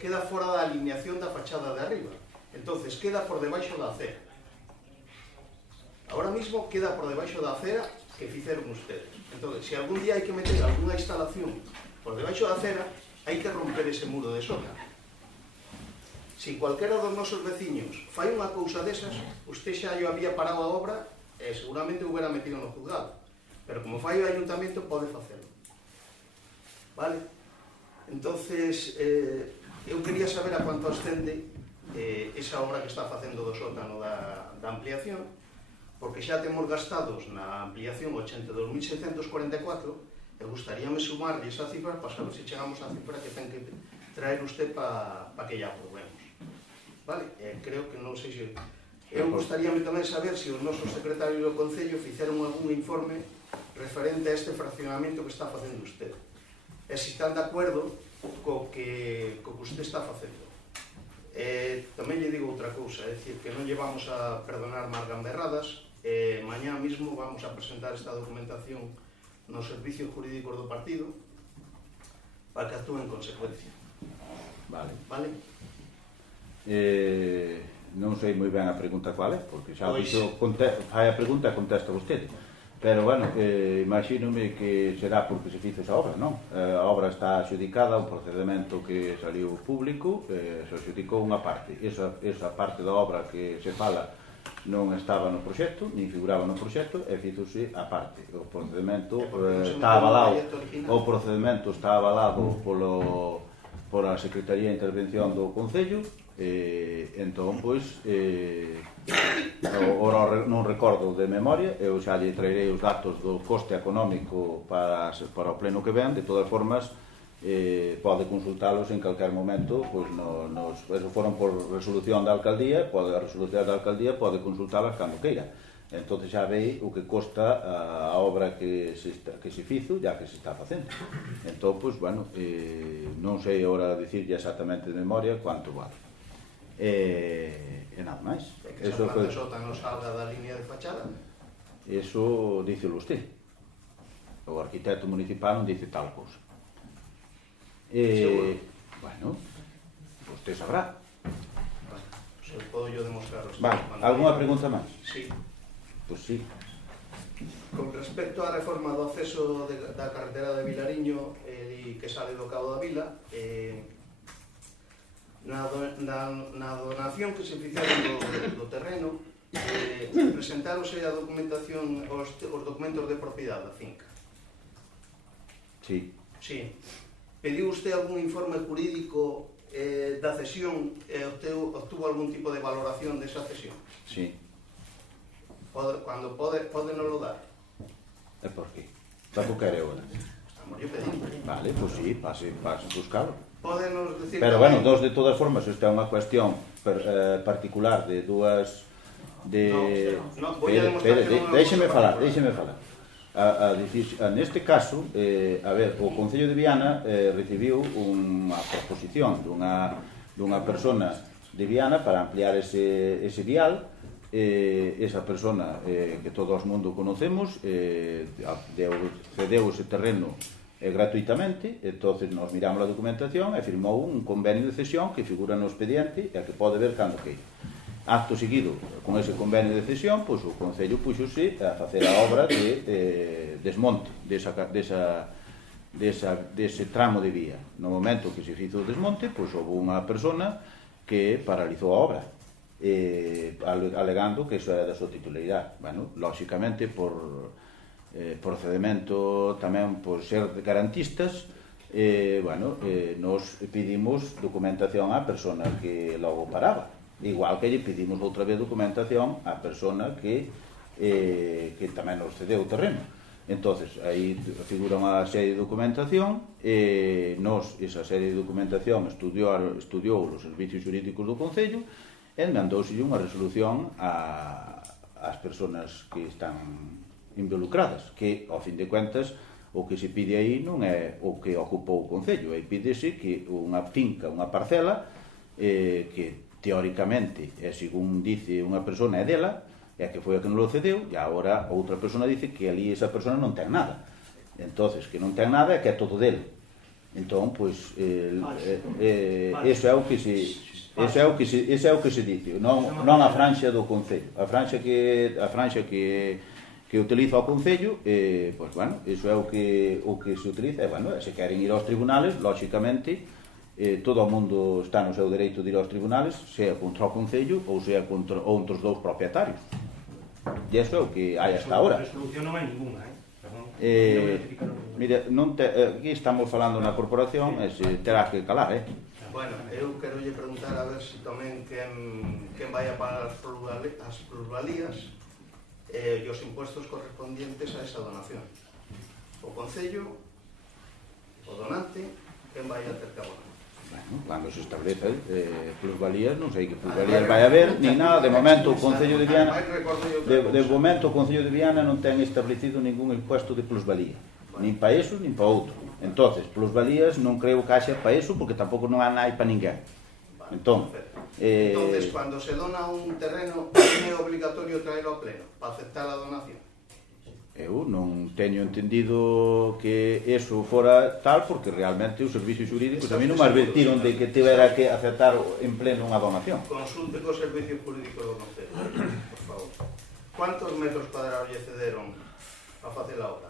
queda fora da alineación da fachada de arriba, entonces queda por debaixo da acera. Ahora mismo queda por debaixo da acera que fixeron ustedes. Entonces, se algún día hai que meter alguna instalación por debaixo da acera, hai que romper ese muro de sótano. Si cualquera dos nosos veciños fai unha cousa desas, usted xa yo había parado a obra e seguramente o hubiera metido no juzgado. Pero como fai o ayuntamento, pode facelo. Vale? Entonces, eu quería saber a cuánto ascende esa obra que está facendo do sótano da ampliación, porque xa temos gastados na ampliación 82.644 e gustaríame sumarlle esa cifra para saber se chegamos á cifra que ten que traer usted para que ya aprobemos. Vale? Creo que non sei se... Eu gustaríame tamén saber se os nosos secretarios do Concello fixeron algún informe referente a este fraccionamento que está facendo usted. E se están de acordo co que usted está facendo. Tamén lle digo outra cousa, é dicir, que non llevamos a perdonar máis gamberradas. Mañá mismo vamos a presentar esta documentación nos servicios jurídicos do partido para que actúen en consecuencia. Vale. Vale? Non sei moi ben a pregunta cual é, porque xa fai a pregunta e contesta vostede. Pero, bueno, imagínome que será porque se fizo esa obra, non? A obra está adxudicada, un procedimento que saliu público, se adxudicou unha parte. Esa parte da obra que se fala non estaba no proxecto, nin figuraba no proxecto, e fíxose a parte. O procedimento está avalado pola Secretaría de Intervención do Concello, entón, pois, non recordo de memoria, eu xa lle traerei os datos do coste económico para o pleno que ven. De todas formas, pode consultalos en calquer momento, pois eso foron por resolución da alcaldía, a resolución da alcaldía pode consultalas cando queira. Entón xa vei o que costa a obra que se fizo, ya que se está facendo. Entón, pois, bueno, non sei agora dicirlle exactamente de memoria quanto vale. E nada máis. Que esa planta sótano salga da línea de fachada? Eso dícelo usted. O arquitecto municipal non dice tal cousa. Bueno, usted sabrá. Se podo yo demostrarlo. Vale, alguna pregunta máis? Sí. Pois sí. Con respecto á reforma do acceso da carretera de Vilariño que sale do Cabo da Vila, na donación que se fixeron do terreno, presentaronse a documentación, os documentos de propiedade da finca. Sí. Sí. Pediu usted algún informe jurídico da cesión e obtuvo algún tipo de valoración desa cesión? Sí. Cando pode non lo dar? E por qué? Para que quere agora? Estamos yo pedindo. Vale, pois sí, pase a buscarlo. Pódenos decir... Pero, bueno, de todas formas, esta é unha cuestión particular de dúas... No, voy a demostrar que non... Déixeme falar. Neste caso, a ver, o Concello de Viana recibiu unha proposición dunha persona de Viana para ampliar ese vial. Esa persona que todo o mundo conocemos cedeu ese terreno gratuitamente. Entonces nos miramos a documentación e firmou un convenio de cesión que figura no expediente e que pode ver cando queira. Acto seguido, con ese convenio de cesión, pois o Concello puxose a facer a obra de desmonte dese tramo de vía. No momento que se fizo o desmonte, pois houve unha persona que paralizou a obra, alegando que iso é da súa titularidade. Bueno, lóxicamente, por procedimento tamén por ser garantistas, nos pedimos documentación á persona que logo paraba, igual que lle pedimos outra vez documentación á persona que tamén nos cedeu o terreno. Entonces, aí figura unha serie de documentación, esa serie de documentación estudiou os servicios jurídicos do Concello e mandouse unha resolución ás persoas que están involucradas, que, ao fin de cuentas, o que se pide aí non é o que ocupou o Concello, aí pídese que unha finca, unha parcela, que teóricamente, según dice unha persona, é dela, e que foi a que non lo cedeu, e agora outra persona dice que ali esa persona non ten nada. Entonces, que non ten nada é que é todo dele. Entón, pois, iso é o que se... Ese é o que se dice, non a franxa do Concello. A franxa que utiliza o Concello, pois, bueno, iso é o que se utiliza. E, bueno, se queren ir aos tribunales, lóxicamente, todo o mundo está no seu dereito de ir aos tribunales, sea contra o Concello ou sea contra outros dous propietarios. E iso é o que hai hasta ahora. A solución non hai ninguna, mira, aquí estamos falando na corporación e se terá que calar, Bueno, eu quero lle preguntar a ver se tamén quen vai a pagar as plusvalías e os impuestos correspondientes a esa donación. O Concello, o donante, quen vai a ter que abonar? Bueno, cando se establece plusvalías, non sei que plusvalías vai haber, ni nada. De momento o Concello de Viana non ten establecido ningún impuesto de plusvalía, nin para eso, nin para outro. Entonces, plusvalías non creo que haxa para eso, porque tampouco non hai para ninguén. Entonces, cando se dona un terreno, é obligatorio traerlo ao pleno para aceptar a donación? Eu non teño entendido que eso fora tal, porque realmente os servicios xurídicos a mí non me advertiron de que tivera que aceptar en pleno unha donación. Consulte co servicio jurídico do Concello, por favor. Quantos metros cuadrados lle cederon para facer a obra?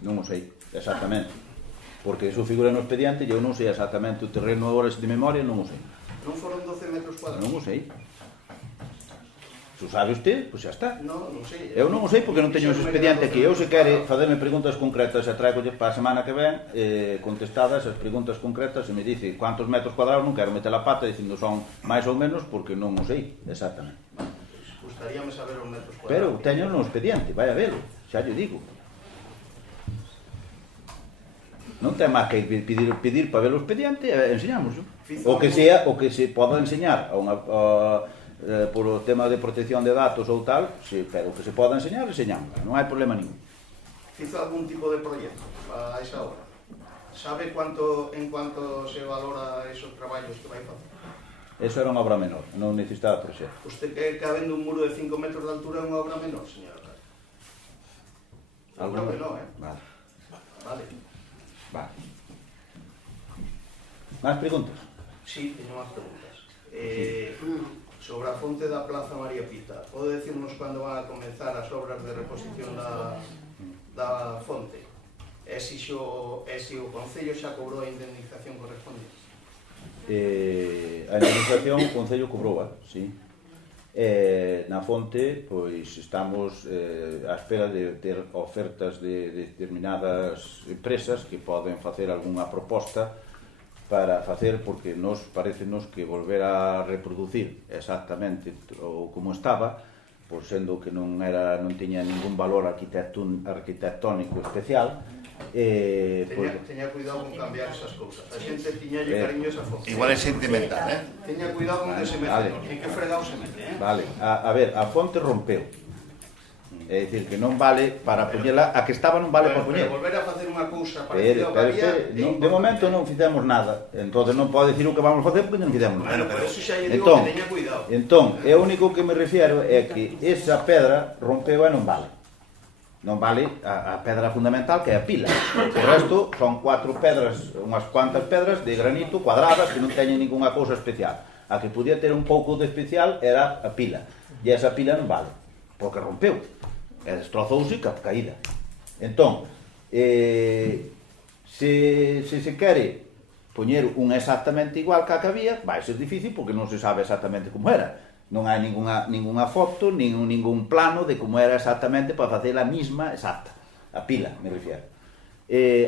Non o sei, exactamente. Porque iso figura no expediente e eu non sei exactamente o terreno agora de memoria, non o sei. Non foron 12 metros cuadrados? Non o sei. Se o sabe usted, pois xa está. Non sei. Eu non o sei porque non teño ese expediente aquí. Eu se quere facerme preguntas concretas e traigolle para a semana que ven contestadas as preguntas concretas e me dice cuántos metros cuadrados, non quero meter a pata dicindo son máis ou menos porque non o sei exactamente. Gustaríame saber os metros cuadrados. Pero teño no expediente, vai a velo, xa lle digo. Non ten máis que pedir para ver o expediente e enseñámoslo. O que se poda enseñar por o tema de protección de datos ou tal, pero o que se poda enseñar, enseñamos, non hai problema ningún. Fizo algún tipo de proyecto para esa obra? Sabe en cuanto se valora esos traballos que vai facer? Eso era unha obra menor, non necesitaba proxecto. Usted que habendo un muro de 5 metros de altura é unha obra menor, señora Carlos? Obra menor, Vale. Máis preguntas? Sí, teño máis preguntas. Sobre a fonte da Plaza María Pita, pode decirnos cando van a comenzar as obras de reposición da fonte? E se o Concello xa cobrou a indemnización correspondente? A indemnización o Concello cobrou, sí. Na fonte, pois, estamos á espera de ter ofertas de determinadas empresas que poden facer algunha proposta para facer, porque nos parecenos que volver a reproducir exactamente o como estaba, por sendo que non tiña ningún valor arquitectónico especial. Teña cuidado con cambiar esas cousas. A xente tiñalle cariño esa fonte. Igual é sentimental, Teña cuidado con que se mete, en que fregado se mete, Vale, a ver, a fonte rompeu. É dicir, que non vale para poñela, a que estaba non vale para poñela. Pero volver a facer unha cousa parecida ao que había... De momento non fizemos nada, entón non pode dicir o que vamos a facer porque non fizemos nada. Bueno, pero eso xa lle digo que teña cuidado. Entón, o único que me refiero é que esa pedra rompeu e non vale. Non vale a pedra fundamental, que é a pila. O resto son 4 pedras, unhas cuantas pedras de granito cuadradas que non teñen ninguna cousa especial. A que podía ter un pouco de especial era a pila. E esa pila non vale, porque rompeu. E destrozouse caída. Entón, se quere poñer un exactamente igual que a que había, vai ser difícil porque non se sabe exactamente como era. Non hai ninguna foto, ningún plano de como era exactamente para facer a mesma exacta. A pila, me refiero.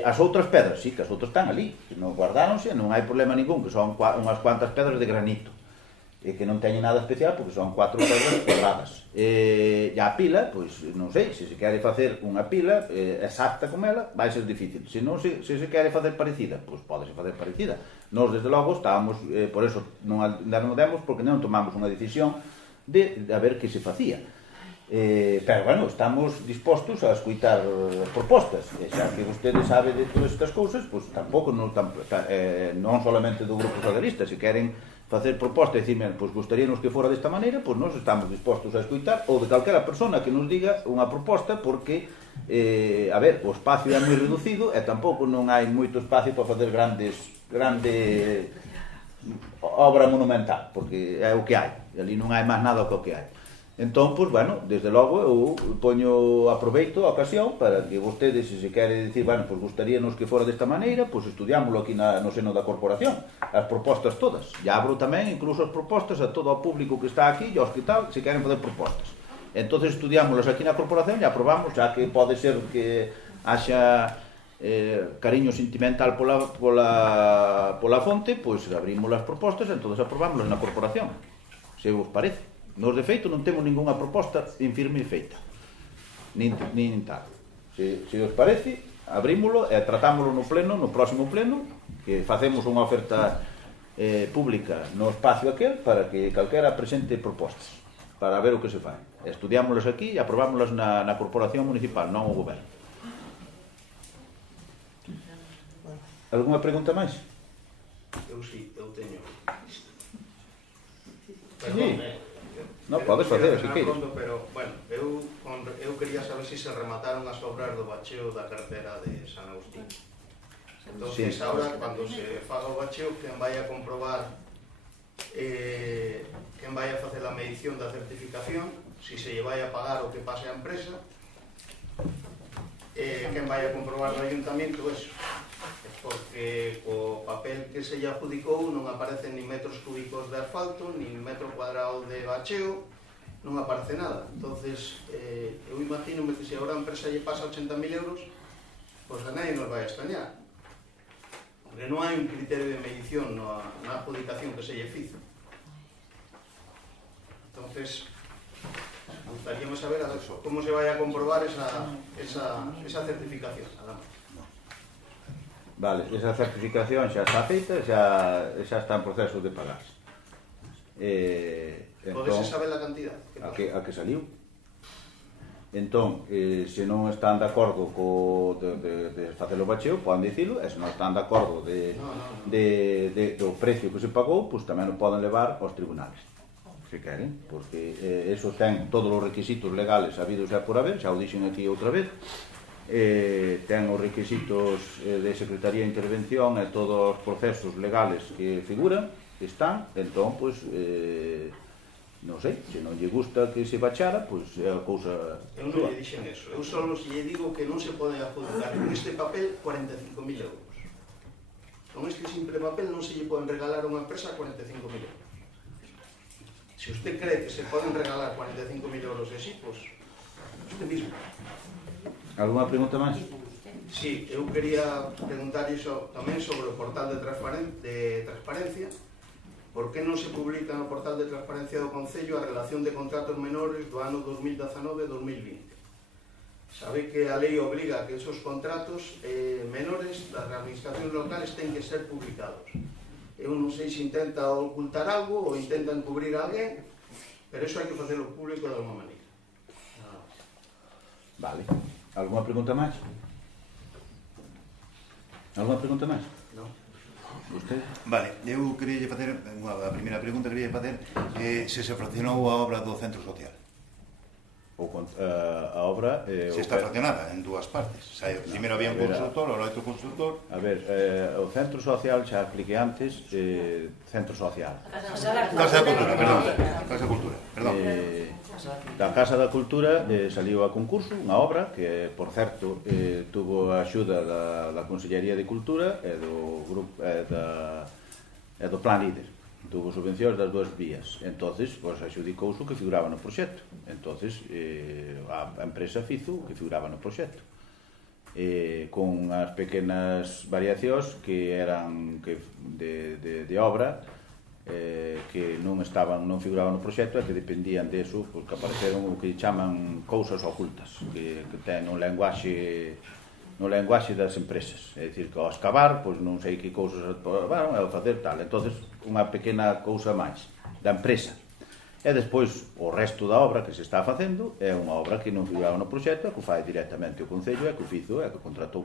As outras pedras, sí, que as outras están ali, non guardáronse, non hai problema ningún, que son unhas cuantas pedras de granito. E que non teñen nada especial porque son 4 pedras cuadradas. E a pila, pois non sei, se se quere facer unha pila exacta como ela, vai ser difícil. Se se quere facer parecida, pois pode ser facer parecida. Nós, desde logo, estábamos, por eso non demos, porque non tomamos unha decisión de ver que se facía. Pero, bueno, estamos dispostos a escutar propostas. E xa que vostedes sabe de todas estas cousas, pois tampouco non solamente do Grupo Socialista, se queren facer proposta e dicir, pois gustaríanos que fora desta maneira, pois nós estamos dispostos a escutar, ou de calquera persona que nos diga unha proposta, porque, a ver, o espacio é moi reducido e tampouco non hai moito espacio para facer grande obra monumental, porque é o que hai, ali non hai máis nada que o que hai. Entón, pois, bueno, desde logo eu aproveito a ocasión para que vostedes, se quere dicir, bueno, pois gustaríanos que fora desta maneira, pois estudiámoslo aquí no seno da corporación, as propostas todas. E abro tamén incluso as propostas a todo o público que está aquí e ao hospital, se queren fazer propostas. Entón, estudiámoslas aquí na corporación e aprobamos, xa que pode ser que haxa cariño sentimental pola fonte, pois abrimos as propostas e entón aprobámoslas na corporación, se vos parece. Nos, de feito, non temos ningunha proposta en firme e feita, nin tal. Se os parece, abrímolo e tratámoslo no pleno, no próximo pleno, que facemos unha oferta pública no espacio aquel para que calquera presente propostas, para ver o que se fai. Estudiámoslas aquí e aprobámoslas na corporación municipal, non o goberno. Alguna pregunta máis? Eu teño. Sí. No, podes facer, se queires. Pero, bueno, eu quería saber se remataron as obras do bacheo da carretera de San Agustín. Entón, agora, cando se faga o bacheo, quen vai a comprobar, quen vai a facer a medición da certificación, se lle vai a pagar o que pase a empresa, quen vai a comprobar do ayuntamiento, eso. Porque o papel que se lle adjudicou non aparecen ni metros cúbicos de asfalto, ni metro cuadrado de bacheo, non aparece nada. Entonces, eu imagino que se agora a empresa lle pasa 80.000 euros, pois a nadie nos vai a extrañar. Porque non hai un criterio de medición na adjudicación que se lle fizo. Entonces, gustaríamos saber como se vai a comprobar esa certificación. Nada máis. Vale, esa certificación xa está feita e xa está en proceso de pagarse. Podese saber a cantidad? A que saliu. Entón, se non están de acordo de facer o bacheo, poden dicilo, e se non están de acordo do precio que se pagou, pois tamén o poden levar aos tribunales, se queren, porque eso ten todos os requisitos legales habidos xa por haber, xa o dixen aquí outra vez, ten os requisitos de Secretaría de Intervención e todos os procesos legales que figuran, que están, entón, pois, non sei, se non lle gusta que se bachara, pois é a cousa... Eu non lle dixen eso, eu só lle digo que non se pode adjudicar con este papel 45.000 euros. Con este simple papel non se lle poden regalar a unha empresa 45.000 euros. Se usted cree que se poden regalar 45.000 euros así, pois, usted mismo. Alguna pregunta máis? Sí, eu quería preguntar iso tamén sobre o portal de transparencia. Por que non se publica no portal de transparencia do Concello a relación de contratos menores do ano 2019-2020? Sabe que a lei obriga que esos contratos menores das administracións locales ten que ser publicados. Eu non sei se intenta ocultar algo ou intentan cubrir a alguén, pero eso hai que facelo público de alguma maneira. Vale. Alguna pregunta máis? Alguna pregunta máis? Non. Usted? Vale, eu queria facer, a primeira pregunta que queria facer se fraccionou a obra do centro social. A obra... Se está fraccionada en dúas partes. Primeiro había un constructor, ahora outro constructor. A ver, o centro social, xa expliquei antes, centro social. Casa da Cultura, perdón. Da Casa da Cultura saliu a concurso unha obra que, por certo, tuvo a axuda da Consellería de Cultura e do grupo e do Plan Líder. Tuvo subvencións das dúas vías. Entonces, axudicouse o que figuraba no proxecto. Entonces, a empresa fizo o que figuraba no proxecto. Con as pequenas variacións que eran de obra que non figuraban no proxecto e que dependían deso, porque apareceron o que chaman cousas ocultas, que ten un lenguaxe das empresas, é dicir, que ao excavar, pois non sei que cousas, bueno, ao facer tal, entonces unha pequena cousa máis da empresa. E despois, o resto da obra que se está facendo é unha obra que non figuraba no proxecto, e que o fai directamente o Concello, e que o fizo, e que contratou.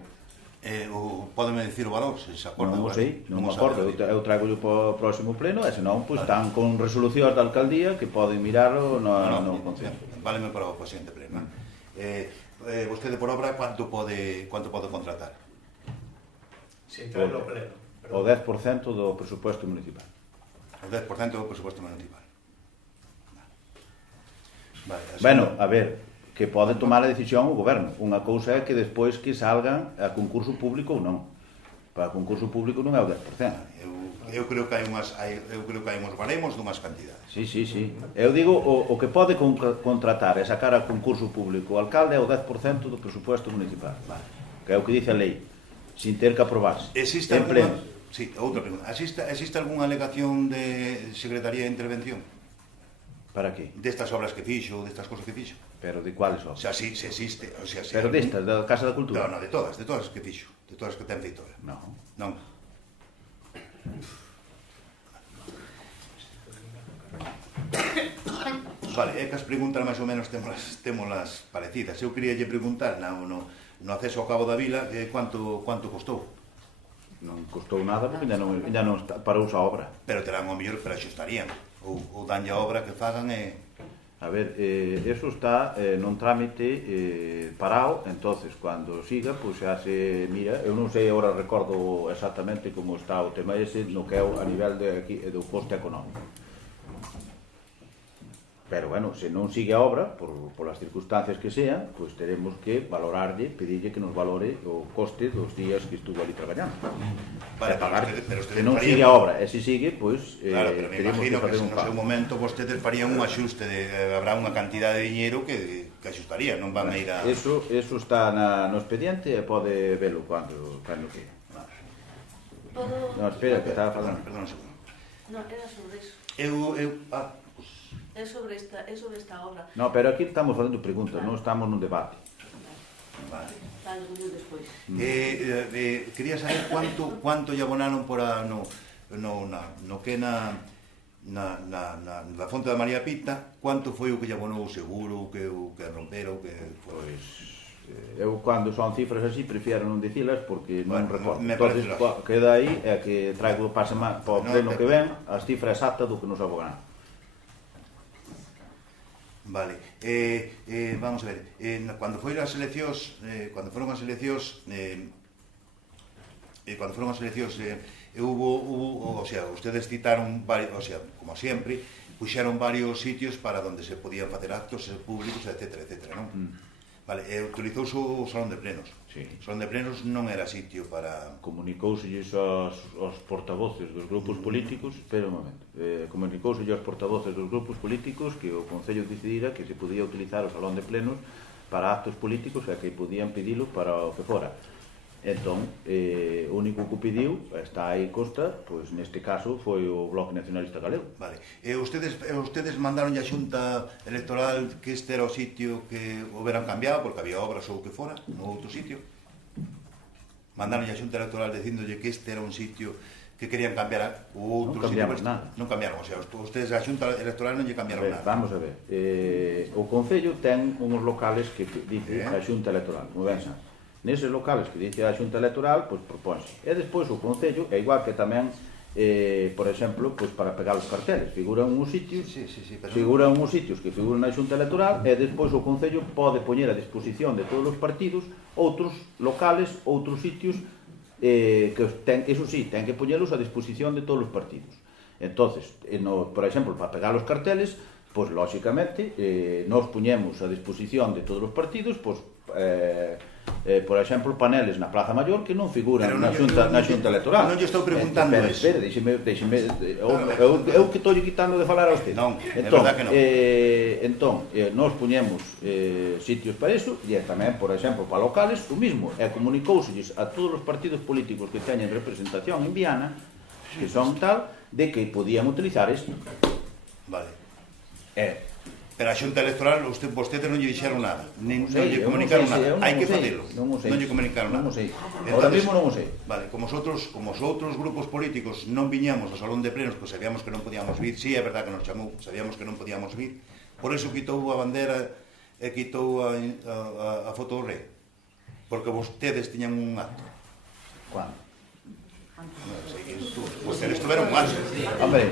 Pódeme dicir o valor, se se acorda. Non o sei, non me acordo. Eu traigo para o próximo pleno, e senón, pois, están con resolucións da alcaldía que poden mirarlo no concello. Váleme para o presidente pleno. Vostede por obra, quanto pode contratar? Sin traerlo pleno. O 10% do presupuesto municipal. O 10% do presupuesto municipal. Vale, Bueno, a ver, que pode tomar a decisión o goberno. Unha cousa é que despois que salgan a concurso público ou non. Para concurso público non é o 10%. Eu creo que hai uns baremos dunhas cantidades. Sí. Eu digo, o que pode contratar e sacar a concurso público o alcalde é o 10% do presupuesto municipal. Vale. Que é o que dice a lei, sin ter que aprobarse. Existe alguna... Sí, outra pregunta. Existe algunha alegación de Secretaría de Intervención? Para que? Destas obras que fixo, destas cosas que fixo? Pero de cuáles obras? O sea, si existe... O sea, Pero destas, da Casa da Cultura? No, de todas as que fixo. De todas as que ten feito. Non. Vale, é que as preguntas máis ou menos temolas parecidas. Eu quería lle preguntar no acceso ao Cabo da Vila quanto costou. Non costou nada porque ainda non parouse a obra. Pero terán o mellor, pero axustarían. Ou danlle a obra que fagan e... A ver, eso está nun trámite parado, entonces cando siga, pois xa se mira. Eu non sei, agora recordo exactamente como está o tema ese no que é a nivel do coste económico. Pero, bueno, se non sigue a obra, por as circunstancias que sean, pois teremos que valorarlle, pedirlle que nos valore o coste dos días que estuvo ali traballando. Vale, pero se non sigue a obra, e se sigue, pois claro, pero me imagino que no seu momento vostedes farían un axuste, habrá unha cantidade de dinheiro que axustaría, non van a ir a... Eso está no expediente e pode velo cando que... No, espera, que estaba falando. Perdón un segundo. No, era sobre eso. É sobre esta obra. No, pero aquí estamos facendo preguntas, non estamos nun debate. Vale. Vale, despois. Quería saber cuánto lle abonaron por no que na fonte da María Pita, cuánto foi o que lle abonou o seguro, o que romperon, o que foi... Eu, cando son cifras así, prefiero non dicilas porque non recordo. Entonces, queda aí, é que traigo para o pleno que ven as cifras exactas do que nos abonaron. Vale, vamos a ver, cando foron as eleccións, o sea, ustedes citaron, o sea, como sempre, puxeron varios sitios para donde se podían facer actos públicos, etcétera, non? Vale, utilizouse o Salón de Plenos. Sí. O Salón de Plenos non era sitio para... Comunicouselles aos portavoces dos grupos políticos, espera un momento, comunicouselles aos portavoces dos grupos políticos que o Concello decidira que se podía utilizar o Salón de Plenos para actos políticos e que podían pedilo para o que fora. Entón, o único que pediu, está aí consta, pois neste caso foi o Bloque Nacionalista Galego. Vale. Ustedes mandaron a Xunta Electoral que este era o sitio que houberan cambiado, porque había obras ou que fora, no outro sitio? Mandaron a Xunta Electoral dicindolle que este era un sitio que querían cambiar o outro sitio? Non cambiamos nada. Non cambiaron, o sea, ustedes a Xunta Electoral non lle cambiaron nada. Vamos a ver, o Concello ten uns locales que dice a Xunta Electoral, moi ben xa. Neses locales que dice a Xunta Electoral, pois propónse. E despois o Concello, é igual que tamén, por exemplo, pois para pegar os carteles, figuran uns sitios, figuran uns sitios que figuran na Xunta Electoral, e despois o Concello pode poñer a disposición de todos os partidos outros locales, outros sitios que eso sí, ten que poñelos a disposición de todos os partidos. Entonces, por exemplo, para pegar os carteles, pois lóxicamente nos poñemos a disposición de todos os partidos, pois por exemplo, paneles na Praza Maior que non figuran na Xunta Electoral. Non lle estou preguntando eso. Espera, deixeme, eu que estou quitando de falar a usted. Non, é verdad que non. Entón, nos poñemos sitios para iso, e tamén, por exemplo, para locales, o mismo, e comunicóuselles a todos os partidos políticos que teñen representación en Viana, que son tal, de que podían utilizar isto. Vale. Pero a Xunta Electoral, vostedes non lle dixeron nada, non lle comunicaron nada. Hai que facelo. Non lle comunicaron nada. Non o sei. Ahora mesmo non o sei. Vale, como os outros grupos políticos non viñamos ao Salón de Plenos, pois sabíamos que non podíamos vir, sí, é verdad que nos chamou, sabíamos que non podíamos vir, por iso quitou a bandera e quitou a foto do rei, porque vostedes tiñan un acto. Cuando? Vostedes estuveron un ano. Hombre,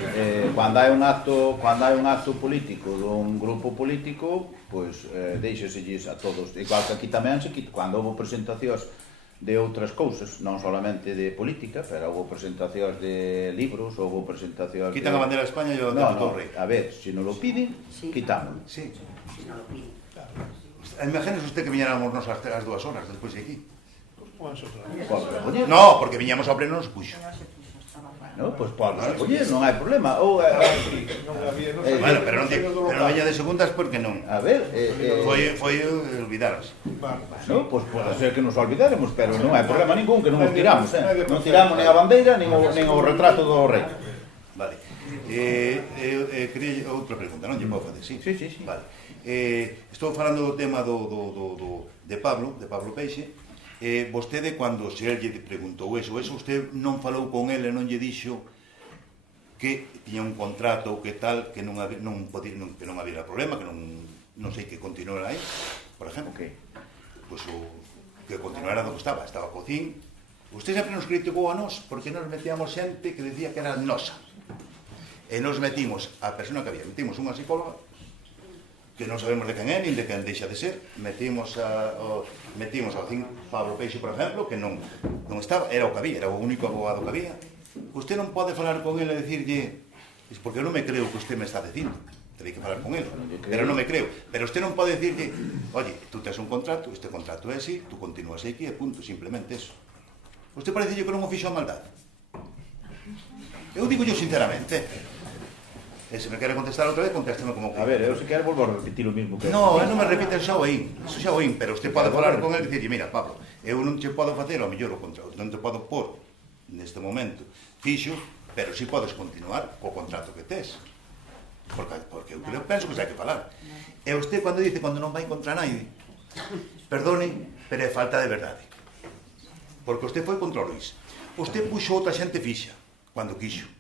cando hai un acto político dun grupo político, pois deixaselles a todos, igual que aquí tamén se quita, cando houve presentacións de outras cousas, non solamente de política, pero houve presentacións de libros, houve presentacións Quitan a bandera de España e o no, rei. a ver, se non lo piden, quitámoslo. Sí. Imagínese usted que viñéramos nos as 2 horas despois de aquí. No, porque viñamos ao pleno nos puxo. Bueno, pois pode recoller, non hai problema. Ou Bueno, pero non veña de segundas porque non. a ver, Foi olvidaras. no, pois pode ser que nos olvidaremos, pero non hai problema ningún que non os tiramos, non tiramos nin a bandeira nin o retrato do rei. Vale. Quería outra pregunta, non lle podo facer, sí? Sí. Vale. Estou falando do tema de Pablo Peixe. Vostede, cando se el lle preguntou eso, usted non falou con ele, non lle dixo que tiña un contrato ou que tal, que non había problema, que non sei que continuara aí, por exemplo. Pois que continuara do que estaba cocín. Usted sempre nos criticou a nós porque nos metíamos xente que decía que era nosa. E nos metimos, a persona que había, metimos unha psicóloga que non sabemos de quen é, nin de quen deixa de ser. Metimos ao Pablo Peixe, por exemplo, que non estaba, era o que había, era o único abogado que había. Usted non pode falar con ele e dicirlle, porque eu non me creo que usted me está dicindo, terei que falar con ele, pero non me creo. Pero usted non pode dicirlle, oye, tú tes un contrato, este contrato é así, tú continúas aquí e punto, simplemente eso. Usted parece que non o fixo a maldade. Eu digo yo sinceramente. E se me quere contestar outra vez, contéstame como que... A ver, eu se quero volvo a repetir o mismo que... No, non me repiten xa oín, pero usted pode falar con ele e dicirlle, mira, Pablo, eu non te podo facer ao mellor o contrato, non te podo pôr neste momento fixo, pero si podes continuar co contrato que tes. Porque eu penso que se hai que falar. E usted cando dice, cando non vai contra naide, perdone, pero é falta de verdade. Porque usted foi contra o Luís. Usted puxo outra xente fixa, cando quixo.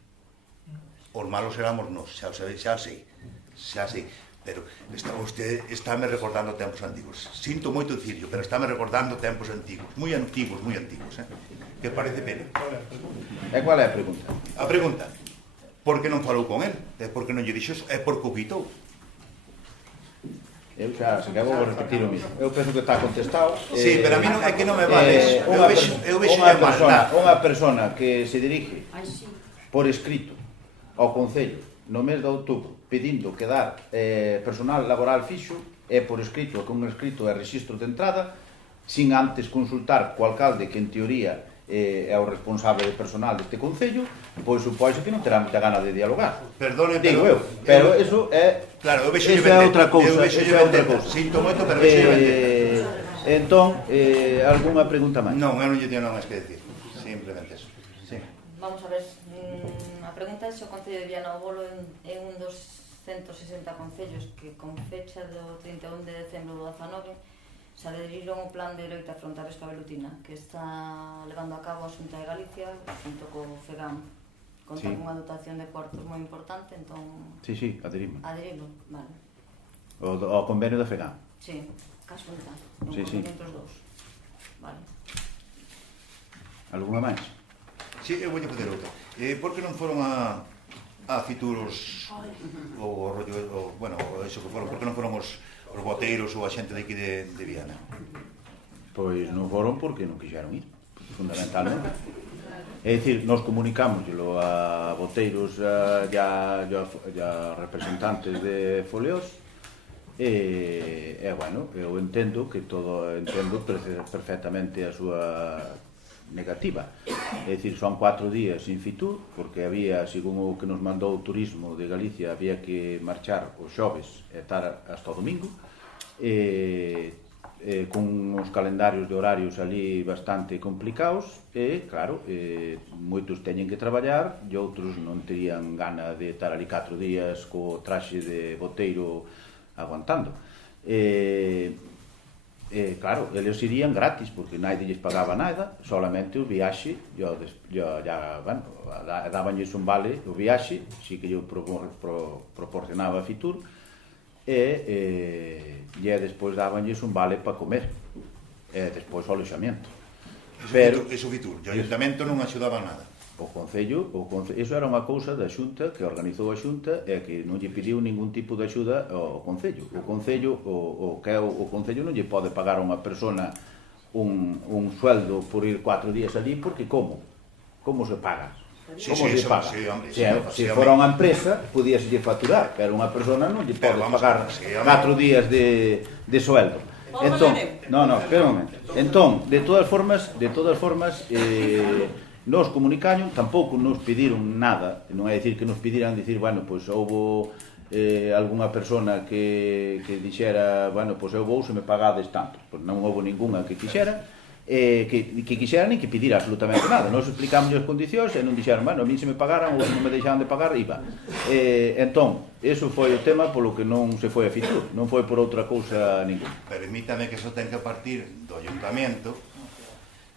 Os malos éramos nós, xa sei, pero usted estáme recordando tempos antigos. Sinto moito dicirlo, pero estáme recordando tempos antigos, moi antigos, que parece pena. E qual é a pregunta? A pregunta, por que non falou con el? É porque non lle dixo eso? É porque o quitou? Eu xa, se que vou repetir o mismo. Eu penso que está contestado. Sí, pero a mí non é que non me vale eso. Eu vexo unha persona que se dirige por escrito ao Concello no mes de outubro pedindo quedar personal laboral fixo e por escrito, con un escrito e registro de entrada sin antes consultar co alcalde que en teoría é o responsable de personal deste Concello, pois supóise que non terá moita gana de dialogar. Perdone, digo eu, pero eso é... Claro, eu vexo é outra cousa. Sinto moito, pero vexo vendetta. Entón, algunha pregunta máis? Non, eu non lle teño nada máis que decir. Simplemente eso. Sí. Vamos a ver, a pregunta é se o Concello de Viana do Bolo é un dos 160 concellos que con fecha do 31 de decembro do 19 se adheriron o plan de loita fronte á vespa velutina que está levando a cabo a Xunta de Galicia junto co FEGAM. Conta con unha dotación de cuartos moi importante, entón... Sí, adherimos. Adherimos, vale. O convenio da FEGAM. Sí, ca Xunta, un convenio entre os dous. Vale. Algúna máis? Sí, eu vou fazer outra. Por que non foron a Fituros ou rollo, bueno, eso que foron, por que non foron os boteiros ou a xente de aquí de Viana? Pois non foron porque non quixeron ir, fundamentalmente. É dicir, nos comunicámoslo a boteiros e a representantes de Foleós e, bueno, eu entendo perfectamente a súa negativa. É dicir, son 4 días sin Fitur, porque había, según o que nos mandou o Turismo de Galicia, había que marchar os xoves e estar hasta o domingo, con uns calendarios de horarios ali bastante complicados, e, claro, moitos teñen que traballar, e outros non terían gana de estar ali 4 días co traxe de boteiro aguantando. Claro, eles irían gratis porque naide lles pagaba nada, solamente o viaxe dabanlles un vale o viaxe, si que eu proporcionaba a Fitur e despois dabanlles un vale para comer e despois o alojamento. Pero Iso Fitur, o Ayuntamento non axudaba nada. o Concello, iso era unha cousa da Xunta que organizou a Xunta e que non lle pediu ningún tipo de axuda ao Concello. O Concello, o Concello non lle pode pagar a unha persona un sueldo por ir 4 días ali, porque como? Como se paga? Como se paga? Se fora unha empresa, podíase facturar, pero unha persona non lle pode pagar 4 días de sueldo. Entón, espera un momento. Entón, de todas formas, nos comunicaron, tampouco nos pediron nada, non é dicir que nos pediran dicir, bueno, pois houbo algunha persona que dixera, bueno, pois eu vou se me pagades tanto. Pois non houbo ninguna que quixera, que quixera nin que pidira absolutamente nada. Nos explicamos as condicións e non dixeron, bueno, a mí se me pagaran ou non me deixaban de pagar, iba. Entón, eso foi o tema polo que non se foi a Fitur, non foi por outra cousa ninguna. Permítame que eso ten que partir do Ayuntamento,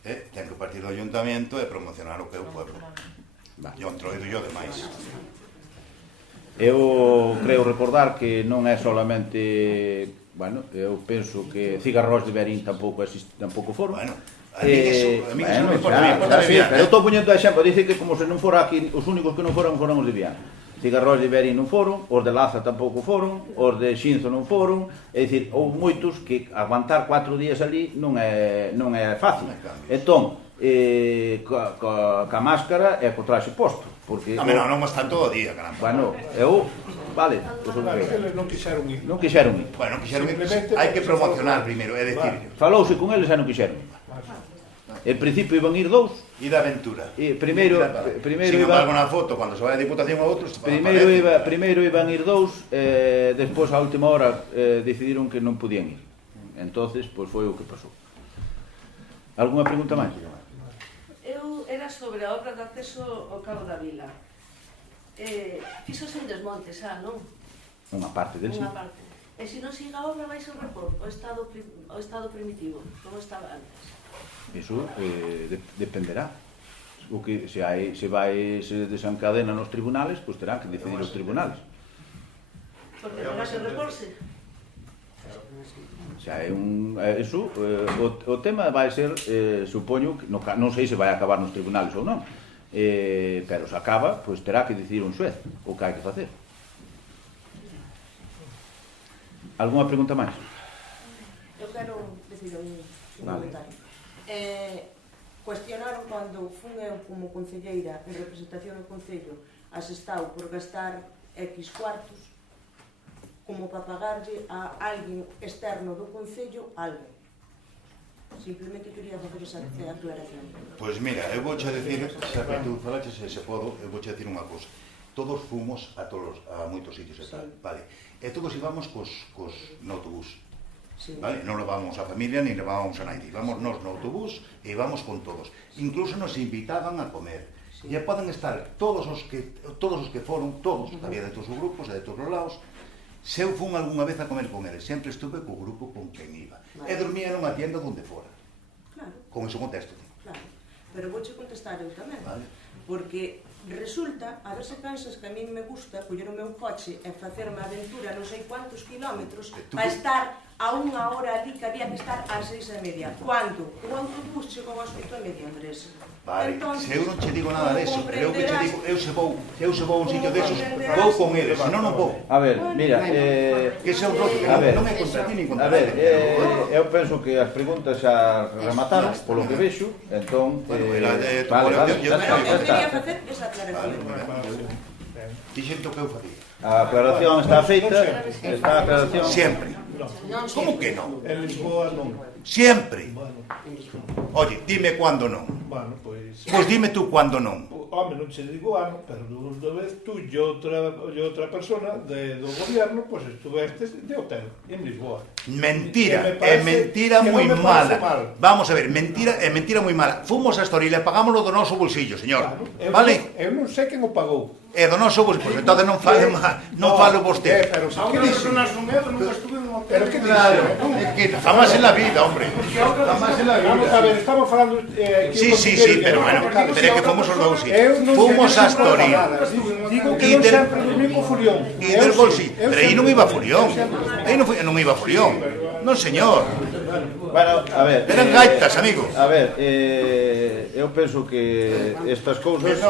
ten que partir do Ayuntamento e promocionar o que é o pueblo. Yo entroido yo demais. Eu creo recordar que non é solamente, bueno, eu penso que cigarros de Berín tampouco foron. Bueno, a mí eso me importa bien. Pero eu estou poñendo exemplo, dice que como se non fora aquí, os únicos que non foron os de Viana. Cigarros de Berín non foron, os de Laza tampouco foron, os de Xinzo non foron, é dicir, houve moitos que aguantar 4 días ali non é fácil. Entón, ca máscara e co traxe posto, porque non están todo o día, caramba. Bueno, vale, non quixeron ir. Non quixeron ir. Bueno, non quixeron ir, hai que promocionar primeiro, é dicir, falouse con eles e non quixeron ir. En principio iban ir 2. E da aventura. Primeiro sin embargo, na foto, cando se vai a Diputación a outros, primeiro iban ir 2, despois a última hora decidiron que non podían ir. Entonces, pois foi o que pasou. Algúna pregunta máis? Era sobre a obra de acceso ao Cabo da Vila. Fixose un desmonte xa, non? Unha parte del sí. Unha parte. E se non siga a obra, vai ser repor o estado primitivo, como estaba antes. Iso dependerá. O que se desencadena nos tribunales, pois terán que decidir os tribunales. Porque terá que reporse. O tema vai ser, supoño, non sei se vai acabar nos tribunales ou non, pero se acaba, pois terá que decidir un xuez o que hai que facer. Algúna pregunta máis? Eu quero decir un comentario. Cuestionaron cando fun eu como concelleira en representación do Concello asestado por gastar X cuartos como para pagarlle a alguén externo do Concello algo. Simplemente quería facer esa aclaración. Pois mira, eu vouche decir, xa que tú falaches, se podo, eu vouche decir unha cousa. Todos fomos a moitos sitios e tal, vale. E todos íbamos no autobús. Vale? Non levamos a familia ni levábamos a nadie, íbamos nos no autobús e íbamos con todos, incluso nos invitaban a comer, e poden estar todos os que foron, todos, había de todos os grupos e de todos os lados. Se eu fun algunha vez a comer con eles, sempre estuve co grupo con quen iba, e dormía nunha tienda onde fora, con ese contexto. Claro, pero vouche contestar eu tamén, porque resulta, a ver se pensas que a mí me gusta coller o meu coche e facerme a aventura non sei cuantos kilómetros para estar a unha hora ali que había que estar ás 6:30. Cando? O autobús chegou ás 8:30, Andrés. Vale, se eu non che digo nada deso, pero eu que che digo, eu se vou a un sitio desos, vou con eles, senón non vou. A ver, mira, que xa un roto, que non é contra ti ni contra ti. A ver, eu penso que as preguntas xa remataron, polo que vexo, entón... Vale, eu quería facer esa aclaración. Dixen o que eu facía. A aclaración está feita, está a aclaración... Sempre. Como que non? En Lisboa non. Sempre. Oye, dime cuando non. Bueno, pois... Pois dime tú cuando non. Home, non che digo ano, pero de vez tú e outra persona do gobierno, pois estuvestes de hotel en Lisboa. Mentira, é mentira moi mala. Vamos a ver, mentira é mentira moi mala. Fomos a Estoril e pagámoslo do noso bolsillo, señor. Vale? Eu non sei quen o pagou. É do noso bolsillo, pois entón non fale vostede. Pero se que personas non é, nunca estuve en un hotel. Pero que claro, que jamás en la vida, hombre. Jamás en la vida. Vamos a ver, estamos falando... Sí, pero bueno, pero é que fomos os dous sitios. Fomos a Estoril. Digo que non sempre dormí co Furión. E del bolsillo. Pero aí non iba Furión. Aí non iba Furión. Non, señor. Bueno, a ver... Eran gaitas, amigo. A ver, eu penso que estas cousas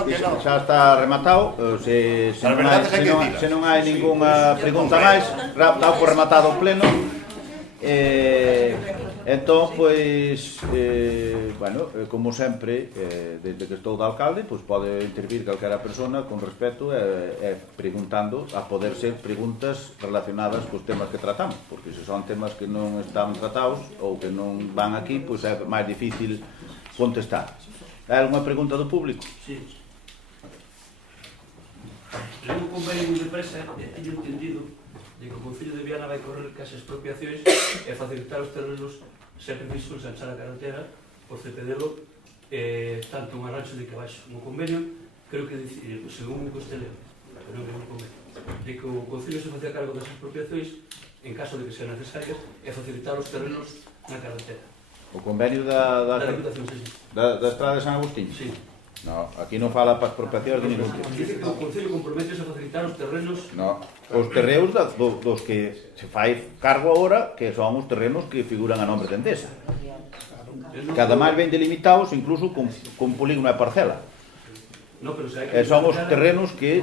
xa está rematado. Se non hai ningunha pregunta máis, dá por rematado o pleno. Entón, pois, bueno, como sempre, desde que estou de alcalde, pois pode intervir calquera persona con respeto e preguntando, a poder ser preguntas relacionadas cos temas que tratamos, porque se son temas que non están tratados ou que non van aquí, pois é máis difícil contestar. Hai alguna pregunta do público? Sí. En un convenio de empresa, teño entendido de que o Concello de Viana vai correr case expropiacións e facilitar os terrenos sempre visto ensanchar a carretera por CPDelo, tanto un arranxo de que baixo no convenio, creo que según o Costeleo, pero non é un convenio, de que o Concello se facía cargo das expropiacións en caso de que sean necesarias e facilitar os terrenos na carretera. O convenio da Diputación, sí. Da Estrada de San Agustín? Sí. No, aquí non fala para expropiacións de ningún tipo. Dice que o Concello comprometese a facilitar os terrenos. No, os terreos dos que se fai cargo agora, que son os terrenos que figuran a nombre de Endesa. Que ademais ven delimitados incluso con polígono e parcela. No, pero se hai que... Son os terrenos que...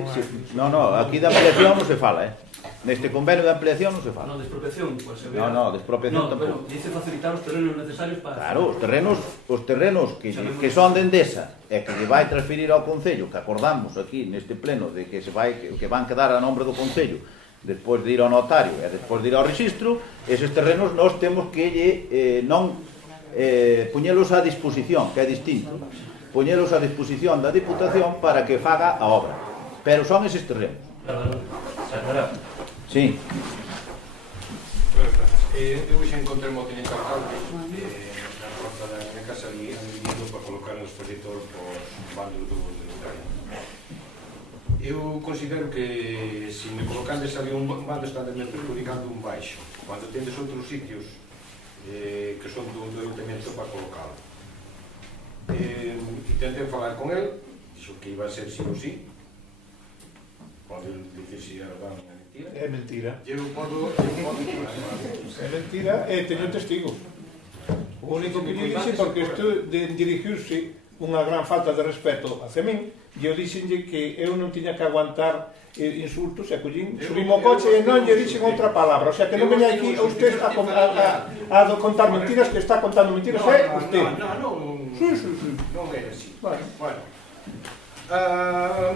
No, aquí de ampliación non se fala, Neste convenio de ampliación non se fala. No, de expropiación, pues se ve. No, de expropiación Pero tampouco. dice facilitar os terrenos necesarios para... Claro, os terrenos que son de Endesa e que lle vai transferir ao Concello, que acordamos aquí neste pleno de que van quedar a nombre do Concello despois de ir ao notario e despois de ir ao rexistro, eses terrenos nós temos que poñelos a disposición, que é distinto, poñelos a disposición da Diputación para que faga a obra, pero son eses terrenos. Claro. Sí. Eu hoxe encontrei o tenente alcalde na porta da minha casa ali vindo para colocar os proxectores por bandos do Lucario. Eu considero que se me colocandes ali un bando está perjudicando un baixo, cando tendes outros sitios que son do ayuntamiento para colocalo. Intentei falar con el, dixo que iba a ser sí ou sí. Pode dicir si era verdade ou mentira. É mentira. Eu podo... É mentira e teño testigos. O único que lle dixe, porque isto dirigiuse unha gran falta de respeto hacia min, e eu dixenlle que eu non tiña que aguantar insultos, e collín, subim o coche e non lle dixen outra palabra. O sea, que non veña aquí a usted a contar mentiras, que está contando mentiras, é usted. Non é así. Bueno. A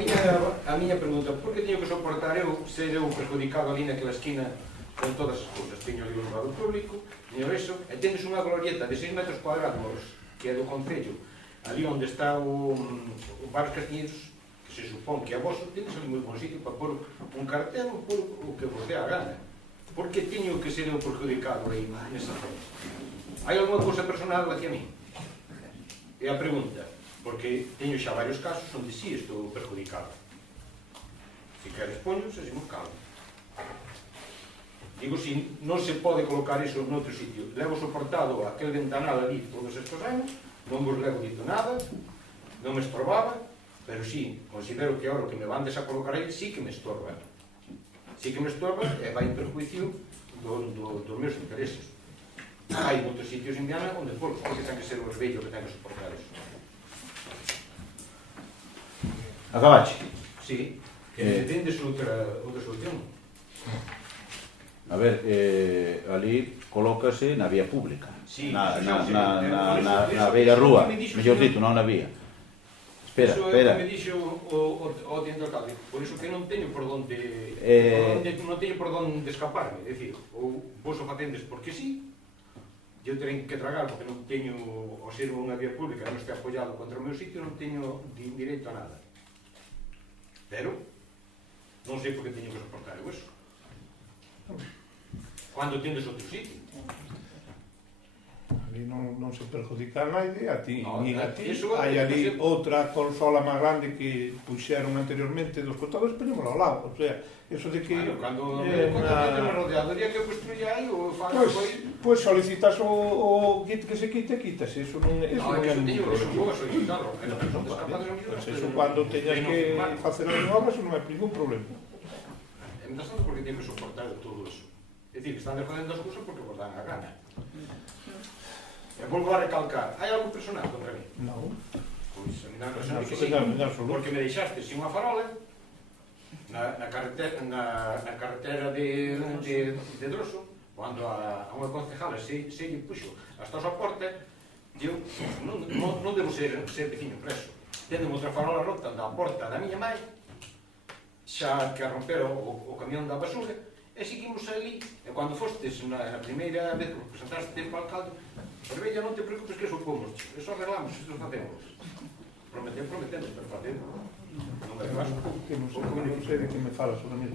miña pregunta, por que teño que soportar eu ser eu perjudicado ali naquela esquina con todas as cousas? Teño ali un lado público, teño eso, e tenes unha glorieta de 6 metros cuadrados que é do Concello, ali onde está o Bar Castiñeiros, que se supón que é vosso, tenes ali moi bon sitio para pôr un cartel ou pôr o que vos dé a gana. Por que teño que ser eu perjudicado aí nesa zona? Hai alguna cousa personal hacia mí? É a pregunta. Porque teño xa varios casos onde sí estou perjudicado. Se queres poño, se buscado. Digo, si non se pode colocar iso noutro sitio. Levo soportado aquel ventanal ali todos estes anos, non vos levo dito nada, non me estorbaba, pero sí, considero que ahora que me vandes a colocar aí, sí que me estorba. Sí que me estorba e vai en perjuicio dos meus intereses. Hai moitos sitios en Viana onde porque ten que ser o vello que ten que soportar iso. Acabache? Sí, que tendes outra solución. A ver, ali colócase na vía pública, na beira rúa, mellor dito, non na vía. Espera. Iso é o que me dixo o tenente alcalde, por iso que non teño por onde escaparme, é dicir, ou vos o facendes porque sí, eu terei que tragar porque non teño, ao ser unha vía pública, non estou apoiado contra o meu sitio, non teño direito a nada. Pero non sei por que teño que soportar eu eso. Cando tendes outro sitio? Ali non se perjudica a nadie, a ti, nin a ti. Hai ali outra consola máis grande que puxeron anteriormente dos contadores, poñémola ao lado. O sea, eso de que... Cando me contadores rodeadoría que eu construía aí, ou fago pois solicitas o kit que se quite, quitas. Eso non é ningún problema. Eso cando teñas que facer as obras non é ningún problema. Entón, por que teño que soportar todo eso? É dicir, están defendendo as cousas porque vos dan a gana. E volvo a recalcar, hai algo personal contra mí? Non. Pois, non, que sí, porque me deixaste sin unha farola na carretera de Droso, cando a unha concejala se lle puxo hasta a porta, eu non debo ser veciño preso. Tendo outra farola rota da porta da miña mãe, xa que a romperon o camión da basura, e seguimos ali, e cando fostes na primeira vez que presentaste para o alcalde, Rebella, non te preocupes que eso pomos, eso arreglamos, eso facemos. Prometemos, pero facemos. Non me caso. Non sei de que me falas, sobre mí.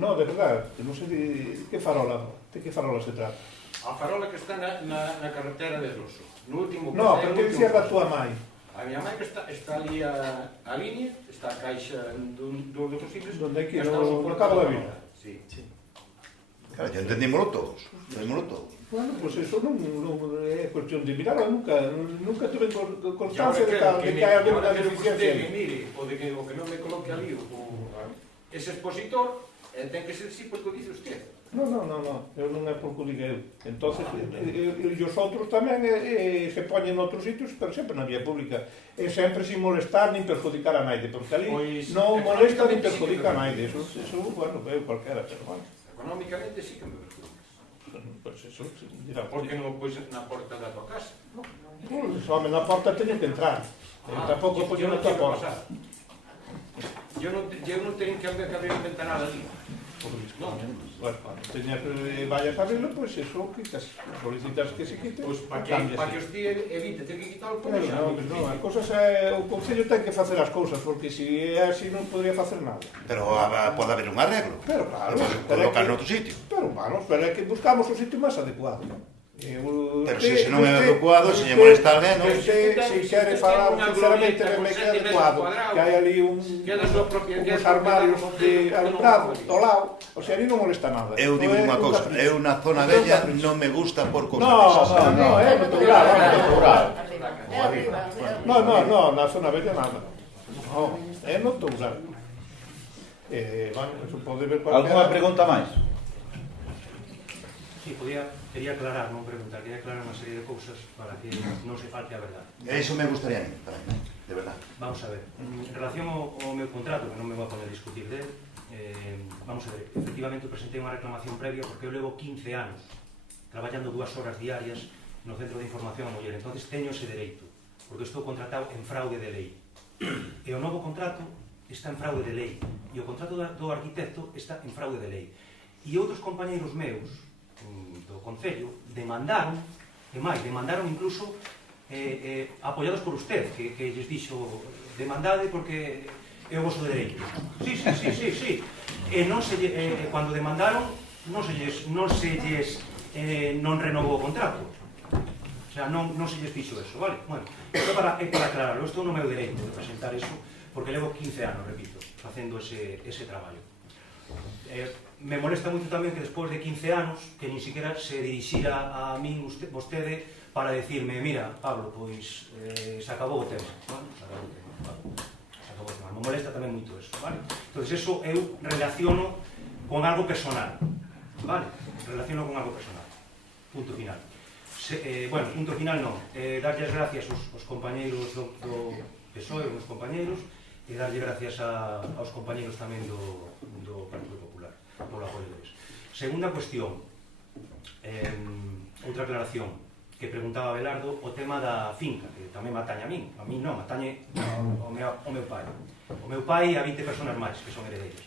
Non, de verdade, non sei de que farola se trata. A farola que está na carretera de Droso. No último... No, pero que dicía da tua mãe? A miña mãe que está ali a línea, está a caixa dos simples... Donde hai que ir, no Cabo da Vila. Sí. Claro, ya entendímoslo todos. Bueno, pues eso non é cuestión de mirarlo, nunca tuve constancia de que hai alguna deficiencia. Mire, o de que non me coloque ali ese expositor, ten que ser así porque o dice usted. No, eu non é porque o diga eu. Entonces, e os outros tamén se poñen noutros sitios, pero sempre na vía pública. E sempre sin molestar nin perjudicar a naide, porque ali non molesta nin perjudica a naide. Eso, bueno, veo cualquera, pero bueno. Económicamente sí que me perjudica. Pues eso, dirá. Por que non o pois na porta da tua casa? Pues, home, na porta teño que entrar. Tampouco poño na tua porta. Eu non teño que abrir a ventanada ali. Non. Bueno, cuando vayas a verlo, pues eso quitas. Solicitas que se quite. Pues para que os tíos evite ter que quitar o pois non, as cousas o Concello ten que facer as cousas, porque se é así non podría facer nada. Pero pode haber un arreglo. Pero claro, colocar noutro sitio. Pero vamos, pero é que buscamos o sitio máis adecuado. Pero se non é adecuado, se lle molesta alguén, non? Se quere falar sinceramente de que é adecuado, que hai ali uns armarios de alumbrado ao lado, o sea, ali non molesta nada. Eu digo unha cousa, eu na zona bella non me gusta por cousas. No, é natural. No, na zona bella nada. No, é natural. Bueno, eso pode ver cualquiera. Alguna pregunta máis? Sí, quería aclarar, non preguntar, quería aclarar unha serie de cousas para que non se falte a verdade. Eso me gustaría a mí, de verdad. Vamos a ver, en relación ao meu contrato, que non me vou a poder discutir dele, vamos a ver, efectivamente presentei unha reclamación previa porque eu levo 15 anos traballando 2 horas diarias no Centro de Información a Muller, entonces teño ese dereito, porque estou contratado en fraude de lei. E o novo contrato está en fraude de lei, e o contrato do arquitecto está en fraude de lei. E outros compañeiros meus do Concello demandaron, e máis, demandaron incluso apoiados por usted, que lles dixo demandade porque é o vosso dereito. Sí. E cando demandaron non renovou o contrato. O sea, non se lles fixo eso, vale? Bueno, isto é para aclararlo, isto non é o meu dereito de presentar eso, porque levo 15 anos, repito, facendo ese traballo. Me molesta moito tamén que despois de 15 anos que nin siquiera se dirixira a min vostede para decirme, mira, Pablo, pois se acabou o tema. Bueno, se acabou o tema. Me molesta tamén moito eso, vale? Entón, eso eu relaciono con algo personal, vale? Relaciono con algo personal. Punto final. Bueno, punto final non. Darlle as gracias aos compañeiros do PSOE, os meus compañeiros, e darlle gracias aos compañeiros tamén do Partido Popular polo apoio deles. Segunda cuestión, outra aclaración que preguntaba Belardo, o tema da finca, que tamén me atañe a min non, atañe ao meu pai. O meu pai e a 20 personas máis que son heredeiros.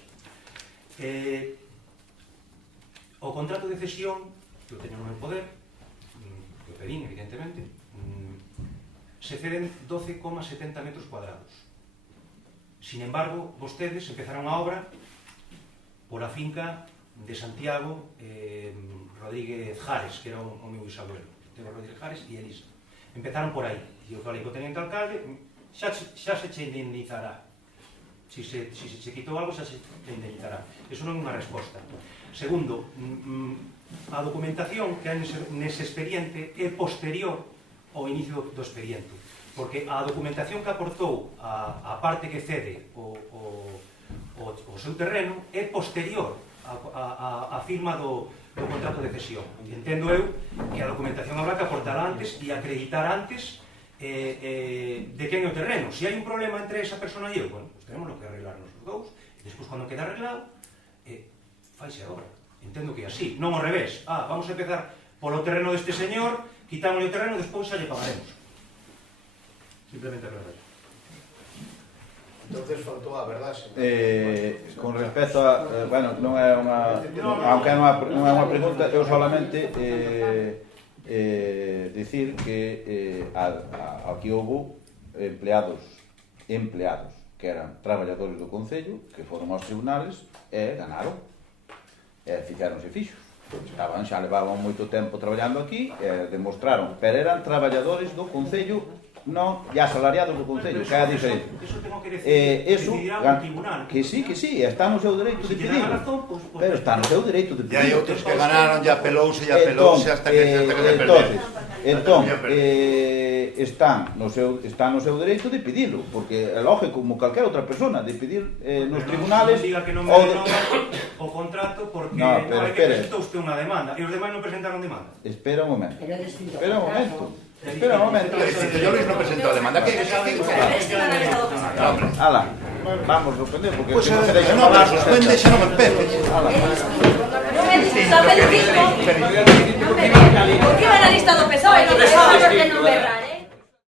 O contrato de cesión, que eu teño no meu poder, que o pedín, evidentemente, se ceden 12,70 metros cuadrados. Sin embargo, vostedes empezaron a obra por a finca de Santiago Rodríguez Jares, que era o meu bisabuelo, Santiago Rodríguez Jares e Elisa. Empezaron por aí. E eu falei co teniente alcalde, xa se che indemnizará. Se quitou algo, xa se che indemnizará. Eso non é unha resposta. Segundo, a documentación que hai nese expediente é posterior ao inicio do expediente, porque a documentación que aportou a parte que cede o seu terreno é posterior a firma do contrato de cesión. Entendo eu que a documentación habrá que aportar antes e acreditar antes de quen é o terreno. Se hai un problema entre esa persona e eu, bueno, pues tenemos que arreglarnos os dous, e despois, cando queda arreglado, faise a obra. Entendo que é así, non ao revés. Vamos a empezar polo terreno deste señor, quitamos o terreno, despois xa lle pagaremos. Simplemente aclarar. Entonces faltou a verdade. Con respecto a, bueno, non é unha, aunque non é unha pregunta, eu solamente dicir que aquí houve empleados que eran traballadores do Concello, que foron aos tribunales e ganaron, e fixéronse fixos. Xa levaban moito tempo traballando aquí, e demostraron, pero eran traballadores do Concello, non ya asalariados do Concello, que é diferente. Eso, que sí, está no seu dereito de pedir, pero está no seu dereito de pedir. E hai outros que ganaron, ya pelouse hasta que se perdeu. Entón, están no seu dereito de pedilo, porque é lógico, como calquera outra persona, de pedir nos tribunales. Non diga que non me renova o contrato porque non hai que presentar usted unha demanda, e os demais non presentaron demanda. Espera un momento. Espera un momento. Yo Luis no presentó la demanda. Ala, vamos, suspender porque pues no, pero suspende xa non me empeces. Non me dices, só me dices. Por que van a lista do PSOE? Non me non